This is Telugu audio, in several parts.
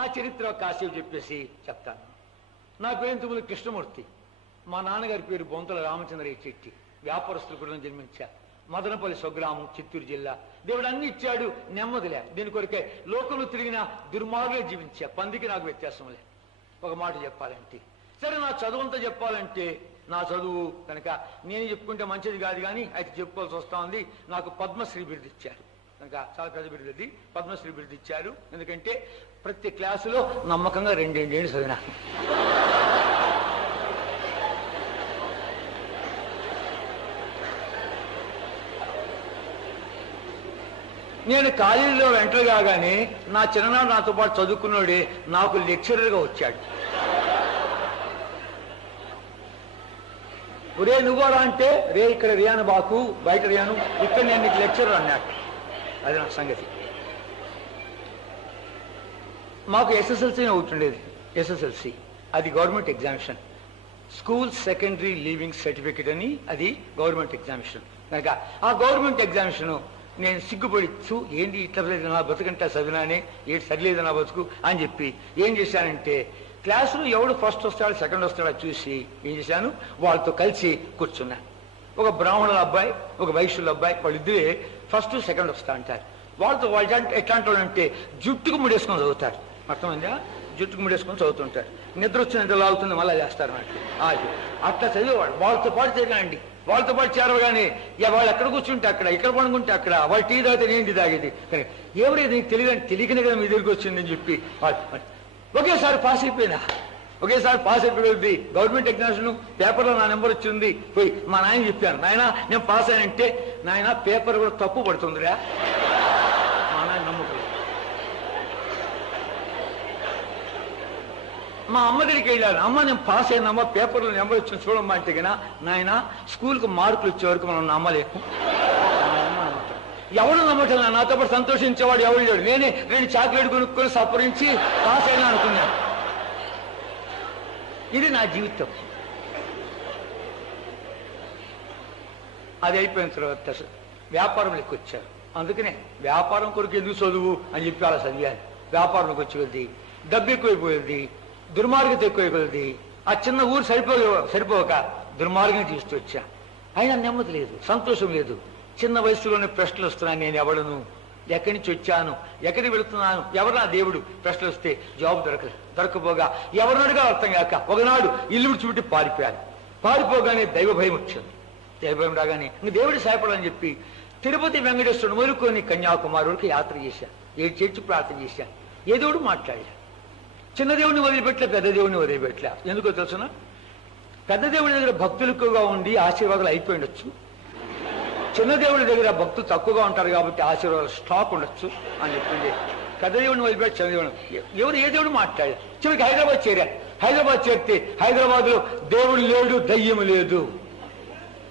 నా చరిత్ర కాసేపు చెప్పేసి చెప్తాను. నా పేరు తుమ్మల కృష్ణమూర్తి. మా నాన్నగారి పేరు బొంతల రామచంద్రయ్య చెట్టి. వ్యాపారస్తుల కుటుంబం జన్మించా. మదనపల్లి స్వగ్రామం, చిత్తూరు జిల్లా. దేవుడు అన్ని ఇచ్చాడు, నెమ్మదిలే. దీని కొరకే లోకంలో తిరిగిన దుర్మార్గులే జీవించా. పందికి నాకు వ్యత్యాసంలే. ఒక మాట చెప్పాలంటే, సరే నా చదువు అంతా చెప్పాలంటే, నా చదువు కనుక నేను చెప్పుకుంటే మంచిది కాదు, కానీ అయితే చెప్పుకోవాల్సి వస్తా ఉంది. నాకు పద్మశ్రీ బిరుదు ఇచ్చారు కనుక చాలా పెద్ద బిరుదు, పద్మశ్రీ బిరుదు ఇచ్చారు. ఎందుకంటే ప్రతి క్లాసులో నమ్మకంగా రెండేళ్ళు చదివినా. నేను కాలేజీలో ఎంటర్ కాగానే నా చిన్ననాడు నాతో పాటు చదువుకున్నాడే నాకు లెక్చరర్గా వచ్చాడు. ఒరే నువ్వరా అంటే, రే ఇక్కడ రియాను బాకు, బయట రియాను, ఇక్కడ నేను నీకు లెక్చరర్ అన్నాడు. అది నా సంగతి. మాకు ఎస్ఎస్ఎల్సీ ఒకటి ఉండేది. ఎస్ఎస్ఎల్సీ అది government examination, school secondary leaving certificate అని, అది గవర్నమెంట్ ఎగ్జామినేషన్. కనుక ఆ గవర్నమెంట్ ఎగ్జామినేషన్ నేను సిగ్గుపడిచ్చు, ఏంటి ఇట్లా నా బతుకంటే చదివినానే, ఏంటి సరిలేదు నా బతుకు అని చెప్పి ఏం చేశానంటే, క్లాసులో ఎవడు ఫస్ట్ వస్తాడో సెకండ్ వస్తాడో చూసి ఏం చేశాను, వాళ్ళతో కలిసి కూర్చున్నాను. ఒక బ్రాహ్మణుల అబ్బాయి, ఒక వైశ్యుల అబ్బాయి, వాళ్ళిద్దరే ఫస్ట్ సెకండ్ వస్తా అంటారు. వాళ్ళు ఎట్లా అంటాడంటే జుట్టుకు ముడేసుకొని చదువుతారు. అర్థమైందా? జుట్టుకు ముడేసుకొని చదువుతుంటారు. నిద్ర వచ్చిన నిద్ర లాగుతుంది, మళ్ళీ చేస్తారు అన్నట్టు. అది అట్లా చదివేవాడు. వాళ్ళతో పాటు తిరగండి, వాళ్ళతో పాటు చేరవగానే వాళ్ళు ఎక్కడ కూర్చుంటే అక్కడ, ఇక్కడ పడుకుంటే అక్కడ, వాళ్ళు టీ తాగితే నేను టీ తాగేది. కానీ ఎవరైతే నీకు తెలియకనే కదా మీ దగ్గరికి వచ్చిందని చెప్పి ఒకేసారి పాస్ అయిపోయినా. ఒకేసారి పాస్ అయిపోయింది. గవర్నమెంట్ ఎగ్జామినేషన్ పేపర్లో నా నెంబర్ వచ్చింది. పోయి మా నాయన చెప్పాను, నాయన నేను పాస్ అయ్యానంటే, నాయన పేపర్ కూడా తప్పు పడుతుందిరా. మా నాయన నమ్మకం. మా అమ్మ దగ్గరికి వెళ్ళాను, అమ్మ నేను పాస్ అయినమ్మా, పేపర్లో నెంబర్ వచ్చింది చూడమ్మా అంటే కన్నా, నాయన స్కూల్కి మార్కులు వచ్చే వరకు మనం నమ్మలేము. ఎవడు నమ్మటం, నాతో పాటు సంతోషించేవాడు ఎవడు లేడు. నేనే 2 చాక్లెట్ కొనుక్కొని సపరించి పాస్ అయినా అనుకున్నాను. ఇది నా జీవితం. అది అయిపోయిన తర్వాత వ్యాపారంలోకి వచ్చారు. అందుకనే వ్యాపారం కొరకు ఎందుకు చదువు అని చెప్పి అలా చదివాను. వ్యాపారంలోకి వచ్చి కొద్ది డబ్బు ఎక్కువైపోయింది, దుర్మార్గత ఎక్కువైపోయింది. ఆ చిన్న ఊరు సరిపోక దుర్మార్గం తీసుకు వచ్చా. అయినా నెమ్మది లేదు, సంతోషం లేదు. చిన్న వయసులోనే ప్రశ్నలు వస్తున్నాను, నేను ఎవడను, ఎక్కడి నుంచి వచ్చాను, ఎక్కడికి వెళుతున్నాను, ఎవరు నా దేవుడు, ప్రశ్నలు వస్తే జవాబు దొరకపోగా ఎవరినడుగా అర్థం కాక ఒకనాడు ఇల్లు విడిచిపెట్టి పారిపోయాను. పారిపోగానే దైవ భయం వచ్చింది. దైవ భయం రాగానే ఇంక దేవుడి సాయపడని చెప్పి తిరుపతి వెంకటేశ్వరుడు మొదలుకొని కన్యాకుమారుడికి యాత్ర చేశాను. 7 చేర్చి ప్రార్థన చేశాను. ఏ దేవుడు మాట్లాడా. చిన్న దేవుడిని వదిలిపెట్టలే, పెద్ద దేవుడిని వదిలిపెట్టలే. ఎందుకో తెలుసునా, పెద్ద దేవుడి దగ్గర భక్తులు ఎక్కువగా ఉండి ఆశీర్వాదాలు అయిపోయి ఉండొచ్చు, చిన్న దేవుడి దగ్గర భక్తులు తక్కువగా ఉంటారు కాబట్టి ఆశీర్వాదాలు స్టాక్ ఉండొచ్చు అని చెప్పింది. పెద్ద దేవుడిని వదిలిపెట్టి చిన్న దేవుడు, ఎవరు ఏ దేవుడు మాట్లాడారు. చివరికి హైదరాబాద్ చేరారు. హైదరాబాద్ చేరితే హైదరాబాద్ లో దేవుడు లేడు, దయ్యం లేదు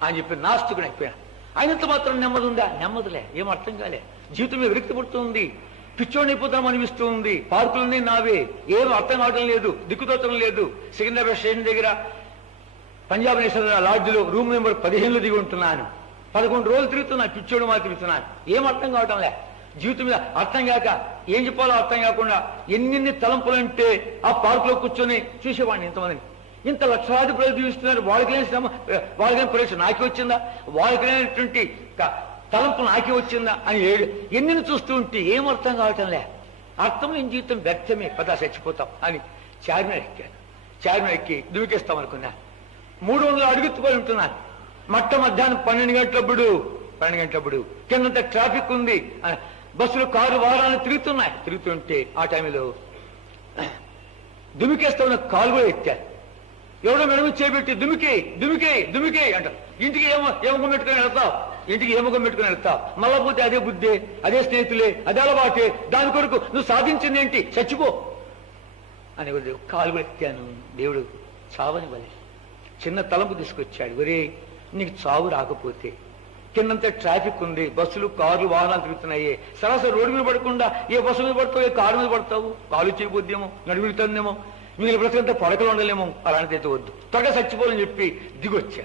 అని చెప్పి నాస్తికుడు అయిపోయాను. అయినంత మాత్రం నెమ్మది ఉందా? నెమ్మదిలే, ఏం అర్థం కాలే. జీవితం మీద విరక్తి పడుతుంది, పిచ్చోడిని అయిపోతాం అనిపిస్తుంది. పార్కులన్నీ నావే, ఏం అర్థం కావడం లేదు, దిక్కుతోచడం లేదు. సికింద్రాబాద్ స్టేషన్ దగ్గర పంజాబ్ నేషనల్ లాడ్జ్లో రూమ్ నెంబర్ 15లో దిగి ఉంటున్నాను. 11 రోజులు తిరుగుతున్నాను, పిచ్చోడు మాత్రం తిరుగుతున్నాను. ఏం అర్థం కావటంలే. జీవితం మీద అర్థం కాక ఏం చెప్పాలో అర్థం కాకుండా ఎన్ని తలంపులంటే ఆ పార్కులో కూర్చొని చూసేవాడిని. ఇంతమందిని, ఇంత లక్షలాది ప్రజలు జీవిస్తున్నారు, వాళ్ళకేం శ్రమ, వాళ్ళకేం పరీక్ష నాకే వచ్చిందా, వాళ్ళకైనటువంటి తలంపు నాకే వచ్చిందా అని ఎన్ని చూస్తూ ఉంటే ఏం అర్థం కావటంలే. అర్థం లేని జీవితం వ్యర్థమే, పదా చచ్చిపోతాం అని చార్మినార్ ఎక్కాను. చార్మినార్ ఎక్కి దుమికేస్తాం అనుకున్నా. 300 అడుగుతుపోయి ఉంటున్నాను. మధ్యాహ్నం 12 గంటలప్పుడు కిందంత ట్రాఫిక్ ఉంది, బస్సులు కారు వాహనాలు తిరుగుతుంటే ఆ టైంలో దుమికేస్తా ఉన్న కాలు కూడా ఎత్తారు. ఎవడో మెడమ చేపెట్టి దుమికే అంటారు. ఇంటికి ఏముఖం పెట్టుకుని వెళ్తావు, ఇంటికి ఏముఖం పెట్టుకుని వెళ్తావు, మళ్ళా పోతే అదే బుద్ధే, అదే స్నేహితులే, అదే అలవాటే, దాని కొరకు నువ్వు సాధించింది ఏంటి, చచ్చిపో అని కాలు కూడా ఎత్తాను. దేవుడు చావని వలే చిన్న తలంపు తీసుకొచ్చాడు. ఒరే నీకు చావు రాకపోతే, కిందంతా ట్రాఫిక్ ఉంది, బస్సులు కార్లు వాహనాలు తిరుగుతున్నాయి, సరాసరి రోడ్డు మీద పడకుండా ఏ బస్సు మీద పడతావు, ఏ కారు మీద పడతావు, కాలు చేయబోద్దేమో, నడుగుతుందేమో, మిగిలిన బ్రతికంతా పడకలు ఉండలేమో, అలాంటిదైతే వద్దు, త్వరగా చచ్చిపోవాలని చెప్పి దిగొచ్చా.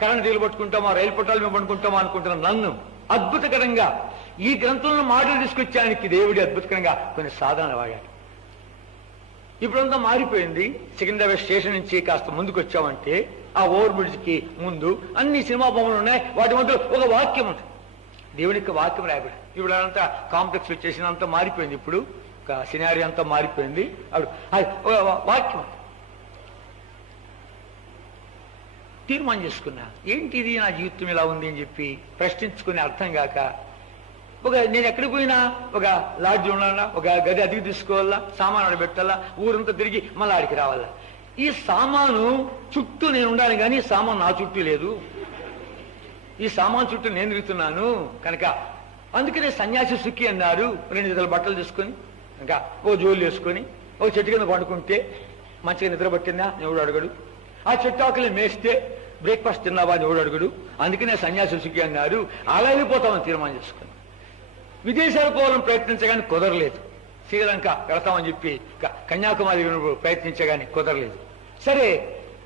కరెంట్ దిగులు పట్టుకుంటామా, రైలు పట్టాలు మేము పడుకుంటామా అనుకుంటున్నా నన్ను అద్భుతకరంగా ఈ గ్రంథంలో మాటలు తీసుకొచ్చానికి దేవుడి అద్భుతంగా కొన్ని సాధనలు వాడాడు. ఇప్పుడంతా మారిపోయింది. సికింద్రాబాద్ స్టేషన్ నుంచి కాస్త ముందుకు వచ్చామంటే ఆ ఓవర్ బ్రిడ్జ్కి ముందు అన్ని సినిమా బొమ్మలు ఉన్నాయి. వాటి మధ్యలో ఒక వాక్యం ఉంది, దేవుని యొక్క వాక్యం రాయబడి. ఇప్పుడు అదంతా కాంప్లెక్స్ వచ్చేసిన అంతా మారిపోయింది. ఇప్పుడు ఒక సినారీ అంతా మారిపోయింది. అప్పుడు ఒక వాక్యం తీర్మానం చేసుకున్నా, ఏంటిది నా జీవితం ఇలా ఉంది అని చెప్పి ప్రశ్నించుకుని అర్థం కాక, నేను ఎక్కడికి పోయినా ఒక లాడ్జ్ ఉండాలా, ఒక గది అతికి తీసుకోవాలా, సామాను ఆడ పెట్టాలా, ఊరంతా తిరిగి మళ్ళీ ఆడికి రావాలా. ఈ సామాను చుట్టూ నేను ఉండాలి కానీ సామాను నా చుట్టూ లేదు. ఈ సామాను చుట్టూ నేను తిరుగుతున్నాను కనుక అందుకనే సన్యాసి సుఖి అన్నారు. 2 జతల బట్టలు తీసుకొని ఇంకా ఓ జోలు వేసుకొని ఓ చెట్టు కింద పండుకుంటే మంచిగా నిద్ర పట్టిందా ఎవడు అడగడు. ఆ చెట్టు ఆకులు మేస్తే బ్రేక్ఫాస్ట్ తిన్నావా అని ఎవడు అడగడు. అందుకనే సన్యాసి సుఖి అన్నారు. అలా వెళ్ళిపోతామని తీర్మానం చేసుకుని విదేశాలు పోవాలని ప్రయత్నించగానే కుదరలేదు. శ్రీలంక వెళతామని చెప్పి కన్యాకుమారి ప్రయత్నించగానే కుదరలేదు. సరే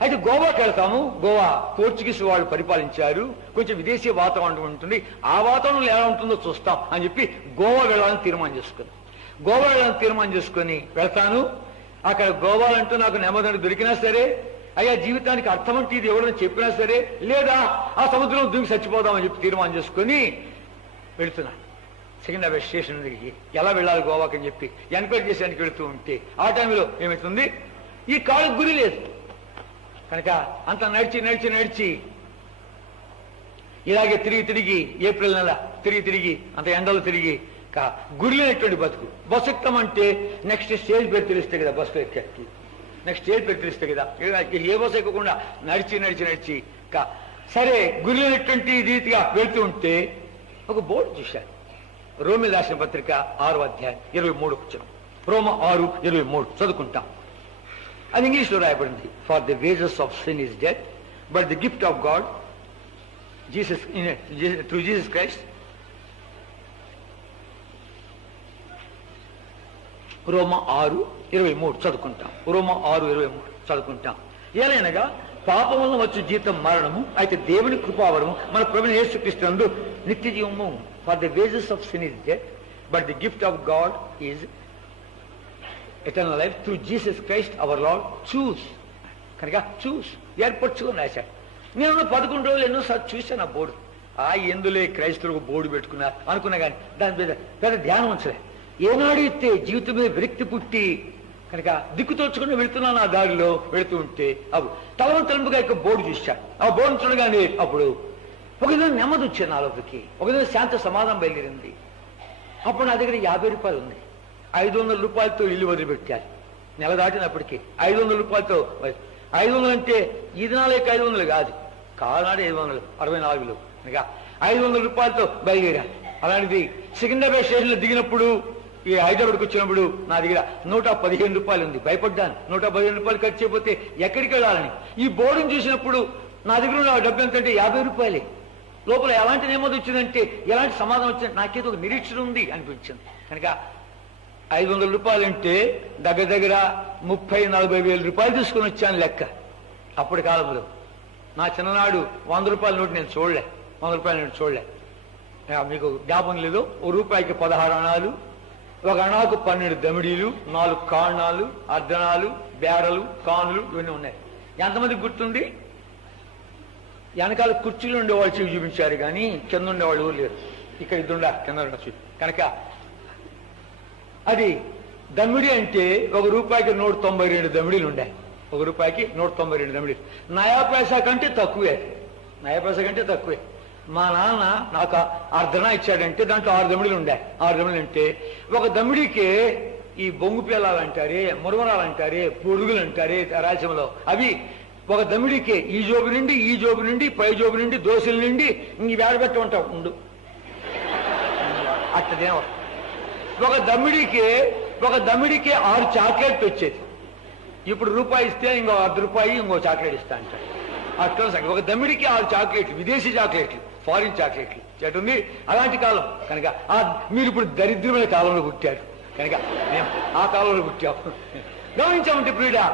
అయితే గోవాకి వెళ్తాము. గోవా పోర్చుగీస్ వాళ్ళు పరిపాలించారు, కొంచెం విదేశీ వాతావరణం ఉంటుంది, ఆ వాతావరణంలో ఎలా ఉంటుందో చూస్తాం అని చెప్పి గోవా వెళ్ళాలని తీర్మానం చేసుకుని వెళ్తాను. అక్కడ గోవాలంటూ నాకు నెమ్మది దొరికినా సరే, అయ్యా జీవితానికి అర్థం అంటే ఇది ఎవరైనా చెప్పినా సరే, లేదా ఆ సముద్రం దూకి చచ్చిపోదామని చెప్పి తీర్మానం చేసుకుని వెళుతున్నాను. సికింద్రాబాద్ స్టేషన్ దగ్గరికి ఎలా వెళ్ళాలి గోవాకి అని చెప్పి ఎంక్వైరీ చేసేందుకు వెళుతూ ఉంటే ఆ టైంలో ఏమవుతుంది, ఈ కాళ్ళకు గురి లేదు కనుక అంత నడిచి ఇలాగే తిరిగి ఏప్రిల్ నెల తిరిగి అంత ఎండలు తిరిగి గురిలేనటువంటి బతుకు. బస్సు ఎక్కమంటే నెక్స్ట్ స్టేజ్ పేరు తెలిస్తే కదా బస్సులో ఎక్కి, నెక్స్ట్ స్టేజ్ పేరు తెలిస్తే కదా, ఏ బస్సు ఎక్కకుండా నడిచి సరే గురిలేనటువంటి రీతిగా వెళ్తూ ఉంటే ఒక బోర్డు చూశాను. రోమి రాసిన పత్రిక 6వ అధ్యాయం 23 వచనం. రోమ 6:23 చదువుకుంటాం. అది ఇంగ్లీష్లో రాయబడింది. For the wages of sin is death, but the gift of God through Jesus Christ. రోమ 6:23 చదువుకుంటాం. రోమ 6:23 చదువుకుంటాం. ఏలైనగా పాపం వలన వచ్చు జీతం మరణము, అయితే దేవుని కృపావరము మన ప్రభువైన యేసుక్రీస్తునందు నిత్య జీవము. For the wages of sin is death, but the gift of God is eternal life through Jesus Christ our Lord. చూస్ కనుక ఏర్పరచుకొని రాశాడు. నేను 11 రోజులు ఎన్నోసార్లు చూశాను ఆ బోర్డు. ఎందులే క్రైస్తవులకు బోర్డు పెట్టుకున్నారు అనుకున్నా కానీ దాని మీద పెద్ద ధ్యానం ఉంచలే. ఏనాడైతే జీవితం మీద విరక్తి పుట్టి కనుక దిక్కుతోచుకుని వెళుతున్నాను, ఆ దారిలో వెళుతూ ఉంటే అప్పుడు తలంపుగా యొక్క బోర్డు చూశాను. ఆ బోర్డు చూడగానే అప్పుడు ఒక విధంగా నెమ్మది వచ్చాను నాలోకి, ఒక విధంగా శాంత సమాధానం బయలుదేరింది. అప్పుడు నా దగ్గర 50 రూపాయలు ఉంది. 500 రూపాయలతో ఇల్లు వదిలిపెట్టారు. నెల దాటినప్పటికీ 500 రూపాయలతో. 500 అంటే ఈ దినాలకి 500 కాదు, కాలనాడు 564 ఇంకా 500 రూపాయలతో బయలుదేరా. అలాంటిది సికింద్రాబాద్ స్టేషన్లో దిగినప్పుడు ఈ హైదరాబాద్కి వచ్చినప్పుడు నా దగ్గర 115 రూపాయలు ఉంది. భయపడ్డాను, 115 రూపాయలు ఖర్చు చేయకపోతే ఎక్కడికి వెళ్ళాలని. ఈ బోర్డుని చూసినప్పుడు నా దగ్గర ఉన్న డబ్బు ఎంతంటే 50 రూపాయలే. లోపల ఎలాంటి నెమ్మది వచ్చిందంటే, ఎలాంటి సమాధానం వచ్చిందంటే నాకేదో ఒక నిరీక్షణ ఉంది అనిపించింది. కనుక 500 రూపాయలు అంటే దగ్గర 30-40 వేల రూపాయలు తీసుకుని వచ్చాను లెక్క. అప్పటి కాలంలో నా చిన్ననాడు 100 రూపాయల నోటు నేను చూడలే. 100 రూపాయల నోటు చూడలే. మీకు జ్ఞాపకం లేదు. ఓ రూపాయికి 16 అణాలు, ఒక అణాకు 12 దమిడీలు, 4 కాణాలు, అర్ధనాలు, బేరలు, కానులు ఇవన్నీ ఉన్నాయి. ఎంతమందికి గుర్తుంది? వెనకాల కుర్చీలు ఉండేవాళ్ళు చెవి చూపించారు కానీ కింద ఉండేవాళ్ళు లేరు. ఇక్కడ ఇద్దుండా కింద కనుక అది దమిడి అంటే ఒక రూపాయికి 192 దమిడీలు ఉన్నాయి. ఒక రూపాయికి 192 దమిడీలు. నయా పైసా కంటే తక్కువే. మా నాన్న నాకు అర్ధనా ఇచ్చాడంటే దాంట్లో 6 దమిడీలు ఉన్నాయి. 6 దమిడీలు అంటే ఒక దమిడికి ఈ బొంగు పిల్లలు అంటారే, మురమరాలు అంటారే, పొడుగులు అంటారే రాజ్యంలో, అవి ఒక దమిడికి ఈ జోబు నుండి పై జోబు నుండి దోశల నుండి ఇంక వేడబెట్టి ఉంటావు ఉండు అట్టదేమో. ఒక దమ్మిడికి 6 చాక్లెట్ వచ్చేది. ఇప్పుడు రూపాయి ఇస్తే ఇంకో ₹1 ఇంకో చాక్లెట్ ఇస్తా అంటాడు. అట్లా ఒక దమ్మిడికి 6 చాక్లెట్లు, విదేశీ చాక్లెట్లు, ఫారిన్ చాక్లెట్లు చెట్టుంది. అలాంటి కాలం కనుక మీరు ఇప్పుడు దరిద్రమైన కాలంలో పుట్టారు కనుక మేము ఆ కాలంలో పుట్టాము. గమనించామంటే ప్రియుడా,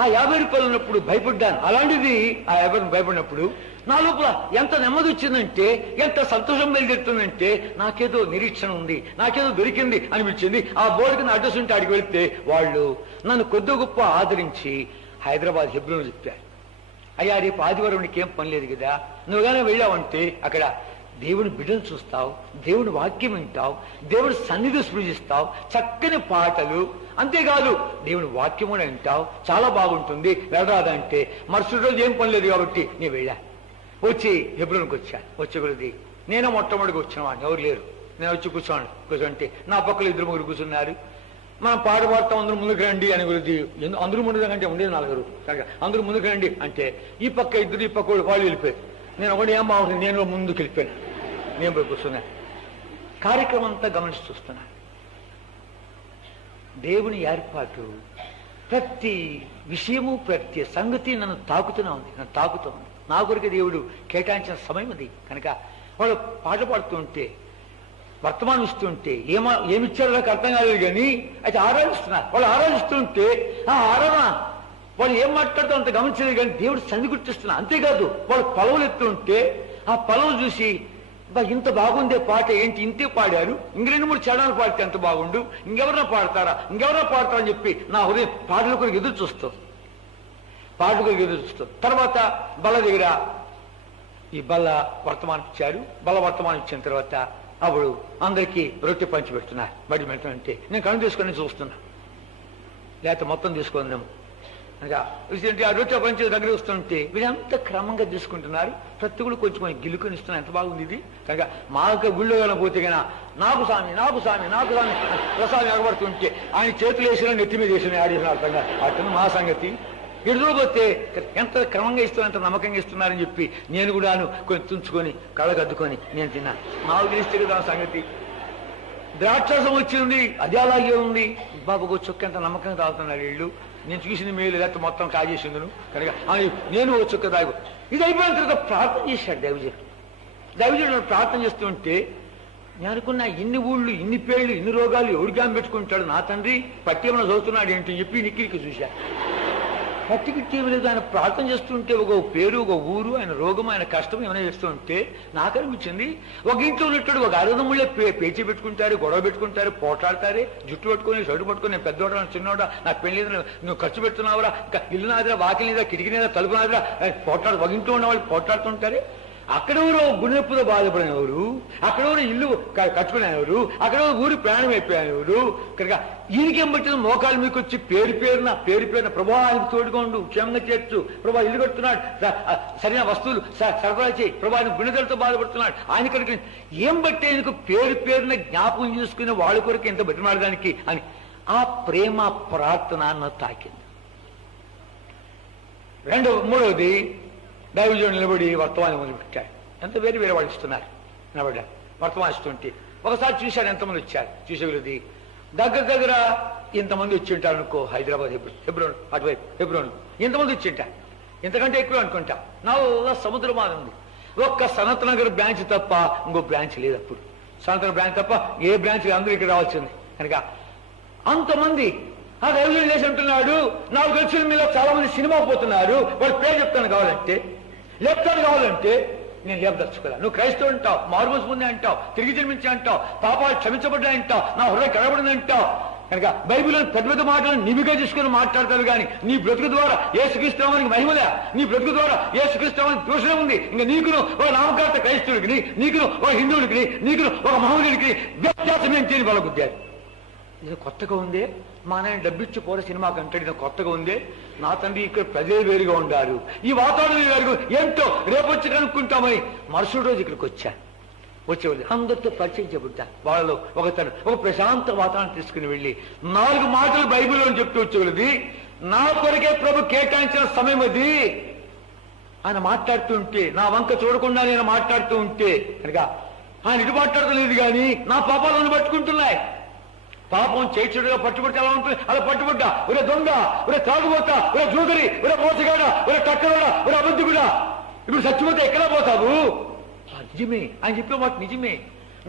ఆ 50 రూపాయలు ఉన్నప్పుడు భయపడ్డాను. అలాంటిది ఆ 50 భయపడినప్పుడు నా లోపల ఎంత నెమ్మది వచ్చిందంటే, ఎంత సంతోషం బయలుదేరుతుందంటే, నాకేదో నిరీక్షణ ఉంది, నాకేదో దొరికింది అనిపించింది. ఆ బోర్డుకి అడ్రస్ ఉంటే అడిగి వెళితే వాళ్ళు నన్ను కొద్ది గొప్ప ఆదరించి హైదరాబాద్ హెబ్రోన్ చెప్పారు. అయ్యా, రేపు ఆదివారం నీకేం పని లేదు కదా, నువ్వు కానీ వెళ్ళావంటే అక్కడ దేవుని బిడ్డను చూస్తావు, దేవుని వాక్యం వింటావు, దేవుని సన్నిధి సృజిస్తావు, చక్కని పాటలు, అంతేకాదు దేవుని వాక్యం కూడా వింటావు, చాలా బాగుంటుంది, వెళ్ళరాదంటే మరుసటి రోజు ఏం పని లేదు కాబట్టి నేను వెళ్ళా. వచ్చి హెబ్రోన్కి వచ్చి కొద్ది నేను మొట్టమొదటిగా వచ్చిన వాడిని, ఎవరు లేరు. నేను వచ్చి కూర్చోంటే నా పక్కన 2-3 కూర్చున్నారు. మనం పాట పాడతాం, అందరూ ముందుకు రండి అని కొద్ది, అందరూ ముందు కంటే ఉండేది 4 కనుక అందరూ ముందుకు రండి అంటే ఈ పక్క 2 ఈ పక్క వాళ్ళు వెళ్ళిపోయారు. నేను ఒకటి ఏం బాగుంటుంది, నేను ముందుకు వెళ్ళిపోయాను. నేను పోయి కూర్చున్నాను. కార్యక్రమం అంతా గమనించి చూస్తున్నాను. దేవుని ఏర్పాటు, ప్రతి విషయము ప్రతి సంగతి నన్ను తాకుతూనే ఉంది. నా కొరకు దేవుడు కేటాయించిన సమయం అది. కనుక వాళ్ళు పాట పాడుతుంటే, వర్తమానం ఇస్తుంటే ఏమిచ్చారో నాకు అర్థం కాలేదు, కానీ అయితే ఆరాధిస్తున్నారు. వాళ్ళు ఆరాధిస్తుంటే ఆ ఆరాధన వాళ్ళు ఏం మాట్లాడుతూ అంత గమనించలేదు, కానీ దేవుడు సంధి గుర్తిస్తున్నారు. అంతేకాదు వాళ్ళు పొలవులు ఎత్తుంటే ఆ పొలవు చూసి ఇంత బాగుందే పాట, ఏంటి ఇంతే పాడారు, ఇంక 2-3 చరణాలు పాడితే ఎంత బాగుండు, ఇంకెవరన్నా పాడతారా అని చెప్పి నా హృదయం పాటల కొరకు ఎదురు చూస్తాం. తర్వాత బల్ల దగ్గర ఈ బల్ల వర్తమానం ఇచ్చారు. బల్ల వర్తమానం ఇచ్చిన తర్వాత అప్పుడు అందరికీ రొట్టె పంచి పెడుతున్నారు. బడి పెడుతుంటే నేను కన్ను తీసుకొని చూస్తున్నా, లేకపోతే మొత్తం తీసుకుందాం అనగా ఆ రొట్టె పంచి దగ్గర వస్తుంటే వీళ్ళంతా క్రమంగా తీసుకుంటున్నారు. ప్రతి కూడా కొంచెం గిల్లుకొని ఇస్తున్నారు. ఎంత బాగుంది ఇది. కనుక మా యొక్క గుళ్ళో పోతే కన్నా నాకు స్వామి ప్రసాదం ఎగబడుతుంటే ఆయన చేతులు వేసిన నెత్తి మీద వేసిన ఆడేసిన అర్థంగా అతను మా సంగతి. ఎదురుపోతే ఎంత క్రమంగా ఇస్తున్నారు, ఎంత నమ్మకంగా ఇస్తున్నారని చెప్పి నేను కూడా కొంచెం తుంచుకొని కళ్ళకద్దుకొని నేను తిన్నాను. మాకు తెలిస్తే కదా సంగతి. ద్రాక్షరసం వచ్చింది, అది అలాగే ఉంది. బాబుకు చుక్క ఎంత నమ్మకంగా తాగుతున్నారు వీళ్ళు. నేను చూసింది మేలు, లేకపోతే మొత్తం కాజేసిందును కనుక నేను ఒక చుక్క తాగు. ఇది అయిపోయిన తర్వాత ప్రార్థన చేశాడు దైవజనుడు ప్రార్థన చేస్తుంటే నేను అనుకున్నా, ఇన్ని ఊళ్ళు, ఇన్ని పేర్లు, ఇన్ని రోగాలు ఎవరిగాం పెట్టుకుంటాడు నా తండ్రి, పట్టేమన్నా చదువుతున్నాడు ఏంటి అని చెప్పి నిక్కిరికి చూశా. పట్టికి లేదు. ఆయన ప్రార్థన చేస్తుంటే ఒక పేరు, ఒక ఊరు, ఆయన రోగం, ఆయన కష్టం ఏమైనా చేస్తుంటే నాకు అనిపించింది, ఒక ఇంట్లో ఉన్నట్టు ఒక 600 పేచీ పెట్టుకుంటారు, గొడవ పెట్టుకుంటారు, పోట్లాడతారే, జుట్టు పట్టుకొని షర్టు పట్టుకొని, నేను పెద్దోడా చిన్నోడా, నాకు పెళ్లి నువ్వు ఖర్చు పెడుతున్నావురా, ఇంకా ఇల్లు నాదిరా, వాకిలి లేదా, కిటికీ లేదా, తలుపు నాదిరా, పోట్లాడు ఒక ఇంట్లో ఉన్న వాళ్ళు పోట్లాడుతుంటారే. అక్కడెవరో గుండెప్పుదో బాధపడినవారు, అక్కడెవరు ఇల్లు కట్టుకునేవారు, అక్కడ ఊరి ప్రాణం అయిపోయినవారు. కనుక ఈయనకేం పట్టిన మోకాలు మీకు వచ్చి పేరు పేరున ప్రభా ఆయనకు తోడుకోండు, క్షేమంగా చేర్చు, ప్రభా ఇల్లు కడుతున్నాడు, సరైన వస్తువులు సరఫరా చేయి, ప్రభా ఆయన గుండెలతో బాధపడుతున్నాడు, ఆయన కనుక ఏం బట్టి ఆయనకు పేరున జ్ఞాపకం చేసుకునే వాళ్ళ కొరకు ఎంత బతిమాడడానికి అని ఆ ప్రేమ ప్రార్థన నన్ను తాకింది. మూడవది దైవజనుడు నిలబడి వర్తమానం మొదలుపెట్టాడు. ఎంత వేరే వాళ్ళు ఇస్తున్నారు, నిలబడ్డా వర్తమానం ఇస్తుంటే ఒకసారి చూశాడు ఎంతమంది వచ్చారు. చూసేది దగ్గర ఇంతమంది వచ్చి ఉంటారు అనుకో. హైదరాబాద్ హెబ్రోన్ అటువైపు హెబ్రోన్ ఇంతమంది వచ్చి ఉంటారు, ఇంతకంటే ఎక్కువ అనుకుంటా. నా సముద్ర మాది ఉంది. ఒక్క సనత్ నగర్ బ్రాంచ్ తప్ప ఇంకో బ్రాంచ్ లేదు. అప్పుడు సనత్ నగర్ బ్రాంచ్ తప్ప ఏ బ్రాంచ్ అందరూ ఇక్కడ రావాల్సింది. కనుక అంతమంది ఆ దైవజనుడు లేచి అంటున్నాడు, నాకు తెలిసిన మీలో చాలా మంది సినిమా పోతున్నారు, వాడు పేరు చెప్తాను కావాలంటే, లేపుతాను కావాలంటే నేను లేపదలుచుకోలే. నువ్వు క్రైస్తవుడు అంటావు, మారుమూసి పొంది అంటావు, తిరిగి జన్మించి అంటావు, పాపాలు క్షమించబడ్డా అంటావు, నా హృదయం కడబడింది అంటావు. కనుక బైబిల్లో పెద్ద మాటలను నివిగా తీసుకుని మాట్లాడతారు, కానీ నీ బ్రతుకు ద్వారా యేసుక్రీస్తునామానికి మహిమలే, నీ బ్రతుకు ద్వారా యేసుక్రీస్తునామానికి దోషం ఉంది. ఇంకా నీకును ఒక నామకార్త క్రైస్తవుడికి, నీకును ఒక హిందువుడికి, నీకును ఒక మహమ్మదుడికి వ్యత్యాసం ఏం చేయని వాళ్ళ గుద్దారు. ఇది కొత్తగా ఉందే, మా నాయన డబ్బిచ్చి పోర సినిమా కంటే కొత్తగా ఉందే, నా తండ్రి ఇక్కడ ప్రజలు వేరుగా ఉండారు, ఈ వాతావరణం వేరుగా ఏంటో రేపు వచ్చి కనుక్కుంటామని మరుసటి రోజు ఇక్కడికి వచ్చేవాళ్ళు అందరితో పరిచయం చెబుతా. వాళ్ళలో ఒక ప్రశాంత వాతావరణం తీసుకుని వెళ్ళి 4 మాటలు బైబిల్లో చెప్తూ వచ్చేది. నా కొరకే ప్రభు కేటాయించిన సమయం అది. ఆయన మాట్లాడుతుంటే నా వంక చూడకుండా నేను మాట్లాడుతూ ఉంటే కనుక ఆయన ఇటు మాట్లాడలేదు, కానీ నా పాపాలను పట్టుకుంటున్నాయి. పాపం చేచుడుగా పట్టుబట్టి ఎలా ఉంటుంది, అలా పట్టుబడ్డా, ఒరే దొంగ, ఒరే తాగుబోతా, ఒరే జూదరి, ఒరే మోసగాడ, ఒరే టక్కరోడా, ఒరే అబద్ధికుడా, ఇప్పుడు చచ్చిపోతే ఎక్కడ పోతావు? నిజమే ఆయన చెప్పే మాట నిజమే.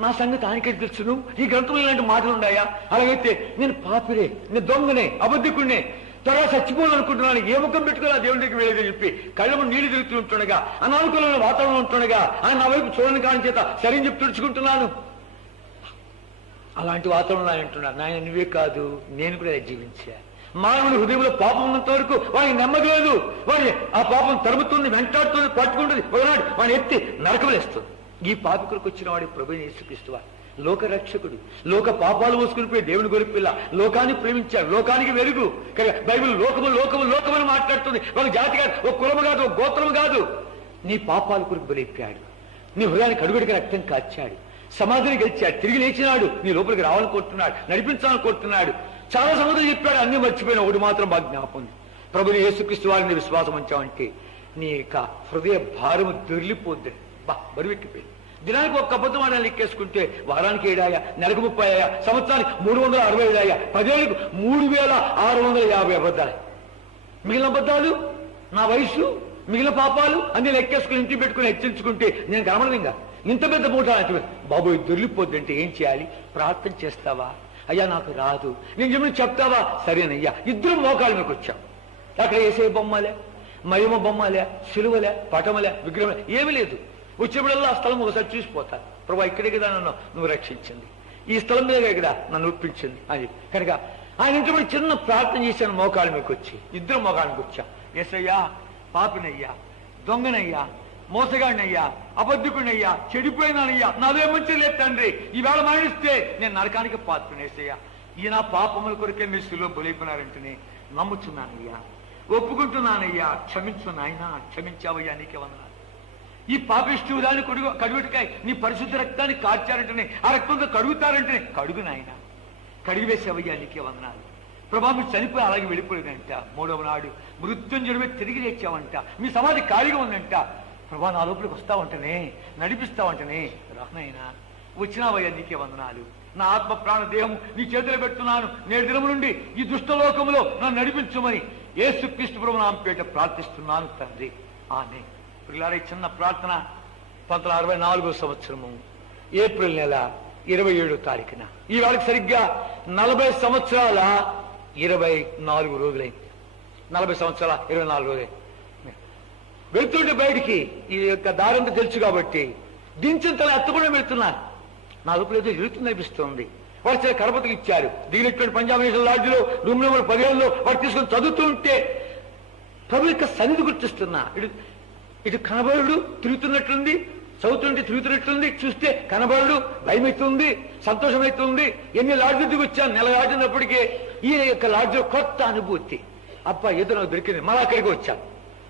నా సంగతి ఆయనకెళ్ళి తెలుసును. ఈ గ్రంథంలో ఇలాంటి మాటలు ఉన్నాయా? అలాగైతే నేను పాపిరే, నేను దొంగనే, అబద్ధికుడినే, త్వరగా చచ్చిపోవాలనుకుంటున్నాను, ఏ ముఖం పెట్టుకుని ఆ దేవుడి దగ్గరికి వెళ్ళేదని చెప్పి కళ్ళము నీళ్లు తిరుగుతుంటుండగా, అనానుకూలమైన వాతావరణం ఉంటుండగా ఆయన నా వైపు చూడని కాని చేత సరైన చెప్పి తుడుచుకుంటున్నాను. అలాంటి వాతావరణంలో ఆయన అంటున్నాను, నాయన నువ్వే కాదు నేను కూడా జీవించా. మానవుడి హృదయంలో పాపం ఉన్నంత వరకు వాడికి నెమ్మది లేదు. వాడిని ఆ పాపం తరుముతుంది, వెంటాడుతుంది, పట్టుకుంటుంది. ఒకనాడు వాడిని ఎత్తి నరకలేస్తుంది. ఈ పాపికులకు వచ్చిన వాడి ప్రభువైన యేసుక్రీస్తు వారు లోక రక్షకుడు, లోక పాపాలు మోసుకునిపోయి దేవుని గొరిపిల్ల, లోకాన్ని ప్రేమించాడు, లోకానికి వెలుగు. బైబిల్ లోకము లోకము లోకమని మాట్లాడుతుంది. ఒక జాతి కాదు, ఒక కులము కాదు, ఒక గోత్రము కాదు. నీ పాపాల కొరకు బలిప్పాడు, నీ హృదయానికి అడుగడికి రక్తం కాచాడు, సమాధిని గెలిచాడు, తిరిగి లేచినాడు, నీ లోపలికి రావాలనుకుంటున్నాడు, నడిపించాలనుకుంటున్నాడు. చాలా సంగతులు చెప్పాడు, అన్ని మర్చిపోయిన ఒకటి మాత్రం బాగా జ్ఞాపకం ఉంది. ప్రభుని యేసుక్రీస్తు వారిని విశ్వాసం ఉంచామంటే నీ యొక్క హృదయ భారము దొరిలిపోద్ది. బరువెక్కిపోయింది. దినానికి ఒక్క అబద్ధం ఆడాలి లెక్కేసుకుంటే వారానికి 7 నెలకు 30, సంవత్సరానికి 367, 10 ఏళ్ళకు 3650 అబద్ధాలు. మిగిలిన అబద్ధాలు నా వయసు, మిగిలిన పాపాలు అన్ని లెక్కేసుకుని ఇంటికి పెట్టుకుని హెచ్చరించుకుంటే నేను కనబడదింగా. ఇంత పెద్ద మూట అంటే బాబు దొరికిపోద్ది అంటే ఏం చేయాలి? ప్రార్థన చేస్తావా? అయ్యా నాకు రాదు, నేను చెప్పిన చెప్తావా? సరేనయ్యా. ఇద్దరు మోకాళ్ళ మీదకి వచ్చాం. అక్కడ వేసే బొమ్మలే, మయమ బొమ్మలే, సిలువలే, పటమలే, విగ్రహం ఏమీ లేదు. వచ్చినప్పుడల్లా ఆ స్థలం ఒకసారి చూసిపోతారు. ప్రభా ఇక్కడే కదా నన్ను నువ్వు రక్షించింది, ఈ స్థలం మీద కదా నన్ను ఒప్పించింది అని. కనుక ఆయన ఇంటి చిన్న ప్రార్థన చేశాను. మోకాళ్ళ మీదకి వచ్చి ఇద్దరు మోకాళ్ళకి వచ్చా. యేసయ్యా, పాపినయ్యా, దొంగనయ్యా, మోసగాడినయ్యా, అబద్ధికుడినయ్యా, చెడిపోయినానయ్యా, నాదే మంచి లేదు తండ్రి, ఈవేళ మరణిస్తే నేను నరకానికి పాత్రనేసయ్యా. ఈయన పాపముల కొరకే మీరు శిలువ బలైపోయినారంటేనే నమ్ముచున్నానయ్యా, ఒప్పుకుంటున్నానయ్యా, క్షమించు నాయన, క్షమించావయ్యా, నీకే వందనాలు. ఈ పాపిష్టి దాన్ని కడుగుటికాయ నీ పరిశుద్ధ రక్తాన్ని కార్చారంటేనే, ఆ రక్తంతో కడుగుతారంటేనే కడుగు నాయన, కడిగివేసావయ్యా, నీకే వందనాలు. ప్రభా మీరు చనిపోయి అలాగే వెళ్ళిపోలేదంట. 3వ నాడు మృత్యుంజయుడిపై తిరిగి లేచావంట. మీ సమాధి ఖాళీగా ఉందంట. ప్రభా నా లోపలికి వస్తావంటనే, నడిపిస్తావంటనే. రానైనా వచ్చినావయ్యా, నీకే వందనాలు. నా ఆత్మ ప్రాణ దేహము నీ చేతిలో పెడుతున్నాను. నేడు దినము నుండి ఈ దుష్టలోకములో నన్ను నడిపించమని యేసుక్రీస్తు ప్రభు నామమున పేరిట ప్రార్థిస్తున్నాను తండ్రి, ఆమేన్. పిల్లారా, చిన్న ప్రార్థన 1964వ సంవత్సరము ఏప్రిల్ నెల 27వ తారీఖున ఈ వాళ్ళకి సరిగ్గా 40 సంవత్సరాల 24 రోజులైంది. 40 సంవత్సరాల 24 రోజులైంది. వెళ్తుంటే బయటికి ఈ యొక్క దారంతా తెలుసు కాబట్టి దించిన తల ఎత్తకుండా వెళ్తున్నాను. నా లోపల ఏదో ఇరుతుంది అనిపిస్తుంది. వాడు చాలా కరపతికి ఇచ్చారు. దిగినటువంటి పంజాబ్ నేషనల్ లాడ్జ్లో రూమ్ నెంబర్ 15లో వాడు తీసుకొని చదువుతుంటే ప్రభు యొక్క సన్నిధి గుర్తిస్తున్నా. ఇటు కనబడు తిరుగుతున్నట్లుంది, చదువుతుంటే తిరుగుతున్నట్లుంది, చూస్తే కనబడు భయమవుతుంది, సంతోషమవుతుంది. ఎన్ని లాడ్జ్ దిగి వచ్చాను, నెల దాటినప్పటికీ ఈ యొక్క లాడ్జ్లో కొత్త అనుభూతి. అబ్బా ఏదో నాకు దొరికింది. మళ్ళీ అక్కడికి వచ్చాను,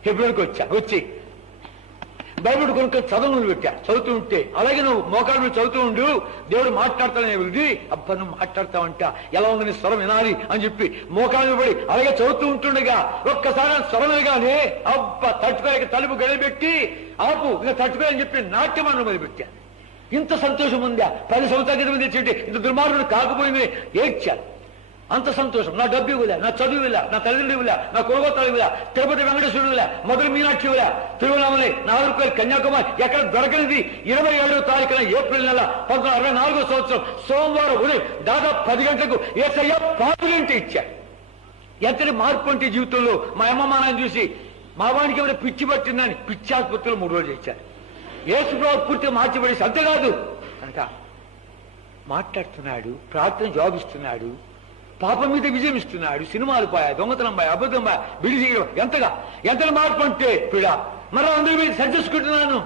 హెబ్రోన్కి వచ్చి బైబిల్ కొనుక్కొని చదువులు పెట్టా. చదువుతూ ఉంటే అలాగే నువ్వు మోకాళ్ళ మీద చదువుతూ ఉండు, దేవుడు మాట్లాడతానే ఉంది. అబ్బా నువ్వు మాట్లాడతావంట, ఎలా ఉంది నీ స్వరం వినాలి అని చెప్పి మోకాళ్ళ పడి అలాగే చదువుతూ ఉంటుండగా ఒక్కసారి స్వరమేగానే అబ్బా తట్టుకోలేక తలుపు గడిపెట్టి ఆపు ఇంకా తట్టుకోలేని చెప్పి నాట్యమాన్ని మొదలుపెట్టాను. ఇంత సంతోషం ఉందా? 10 సంవత్సరాల క్రితం తెచ్చి ఇంత దుర్మార్గుడు కాకపోయింది ఏడ్చాను. అంత సంతోషం. నా డబ్బు ఇవ్వలే, నా చదువు ఇవ్వలే, నా తల్లిదండ్రులు ఇవ్వలే, నా కులగోత్రాలు ఇవ్వలే, తిరుపతి వెంకటేశ్వరుడు ఇవ్వలే, మధుర మీనాక్షి ఇవ్వలే, తిరువణామలై, నాగర్కోయిల్, కన్యాకుమారి ఎక్కడ దొరకనిది 27వ తారీఖున ఏప్రిల్ నెల 1964వ సంవత్సరం సోమవారం ఉదయం దాదాపు 10 గంటలకు యేసయ్య పాపులంటే ఇచ్చాడు. ఎంతటి మార్పు అంటే జీవితంలో మా అమ్మ మా నాన్న చూసి మా వాడికి ఎవరైనా పిచ్చి పట్టిందని పిచ్చి ఆసుపత్రిలో 3 రోజులు ఇచ్చారు. యేసు ప్రభు పూర్తిగా మార్చిపడేసి అంతేకాదు అంట మాట్లాడుతున్నాడు, ప్రార్థన జవాబిస్తున్నాడు, పాపం మీద విజయం ఇస్తున్నాడు. సినిమాలు పాయా, దొంగతనం పాయా, అబద్ధం పాయా, బిడి చేయడం ఎంతగా మార్పు అంటే పీడ. మరో అందరి మీద సరిచేసుకుంటున్నాను.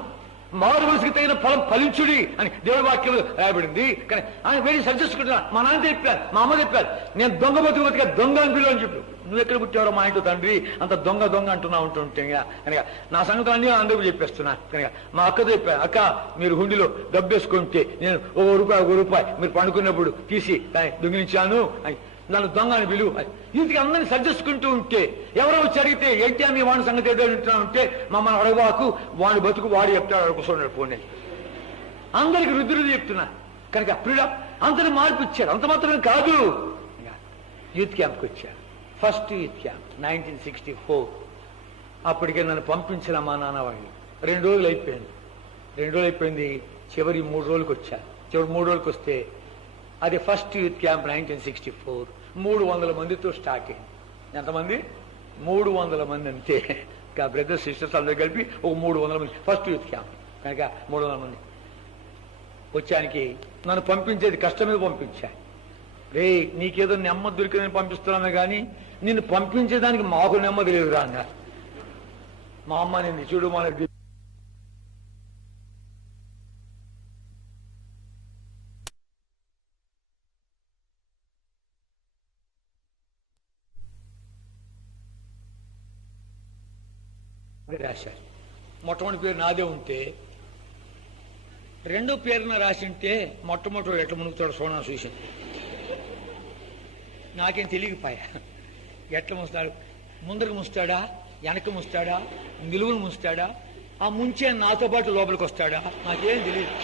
మారు మనసుకి తగిన ఫలం ఫలించుడి అని దేవుడి వాక్యంలో రాయబడింది. కానీ ఆయన వేడి సరిచేసుకుంటున్నాను. మా నాన్న చెప్పారు, మా అమ్మ చెప్పారు, నేను దొంగ బతుక దొంగ అని పిలువ అని చెప్పు. నువ్వు ఎక్కడ పుట్టావో మా ఇంట్లో తండ్రి, అంత దొంగ దొంగ అంటున్నా ఉంటుంటే కనుక నా సంగతులన్నీ అందరూ చెప్పేస్తున్నా. కనుక మా అక్కతో చెప్పాను, అక్క మీరు హుండీలో డబ్బు వేసుకుంటే నేను ₹1 మీరు పండుకున్నప్పుడు తీసి దొంగిలించాను అని నన్ను దొంగ అని విలువ. ఇంటికి అందరినీ సర్జేసుకుంటూ ఉంటే ఎవరో వచ్చి అడిగితే ఏంటి మీ వాడి సంగతి ఏదో వింటున్నా ఉంటే మమ్మల్ని అడగవాకు, వాడి బతుకు వాడు చెప్తాడు అడుగుతున్నాడు పోనీ అందరికి రుద్రుడు చెప్తున్నా. కనుక ప్రియుడ అందరిని మార్పిచ్చారు. అంత మాత్రమే కాదు, యూత్ క్యాంప్కి వచ్చారు. First youth camp 1964. అప్పటికే నన్ను పంపించిన మా నాన్న వాళ్ళు 2 రోజులు అయిపోయింది. చివరి 3 రోజులకు వచ్చారు. చివరి 3 రోజులకు వస్తే అది ఫస్ట్ యూత్ క్యాంప్ 1964 300 మందితో స్టార్ట్ అయింది. ఎంతమంది? 300 మంది అంతే. ఇంకా బ్రదర్స్ సిస్టర్స్ అందరూ కలిపి ఒక 300 మంది ఫస్ట్ యూత్ క్యాంప్. కనుక 300 మంది వచ్చానికి నన్ను పంపించేది కష్టం మీద పంపించా. రే, నీకేదో నెమ్మది దొరికిందని పంపిస్తున్నాను కానీ నిన్ను పంపించేదానికి మాకు నెమ్మది లేదు రా అన్న. మా అమ్మ నిన్ను చూడు, మనకి రాశారు. మొట్టమొదటి పేరు నాదే ఉంటే రెండో పేరున రాసి ఉంటే మొట్టమొదటి ఎట్లా మునుగుతాడు సోనా చూసి నాకేం తెలియకపోయా. ఎట్లా ముస్తాడు? ముందరకు ముస్తాడా, వెనక ముస్తాడా, నిలువును ముస్తాడా, ఆ ముంచే నాతో పాటు లోపలికి వస్తాడా, నాకేం తెలియదు.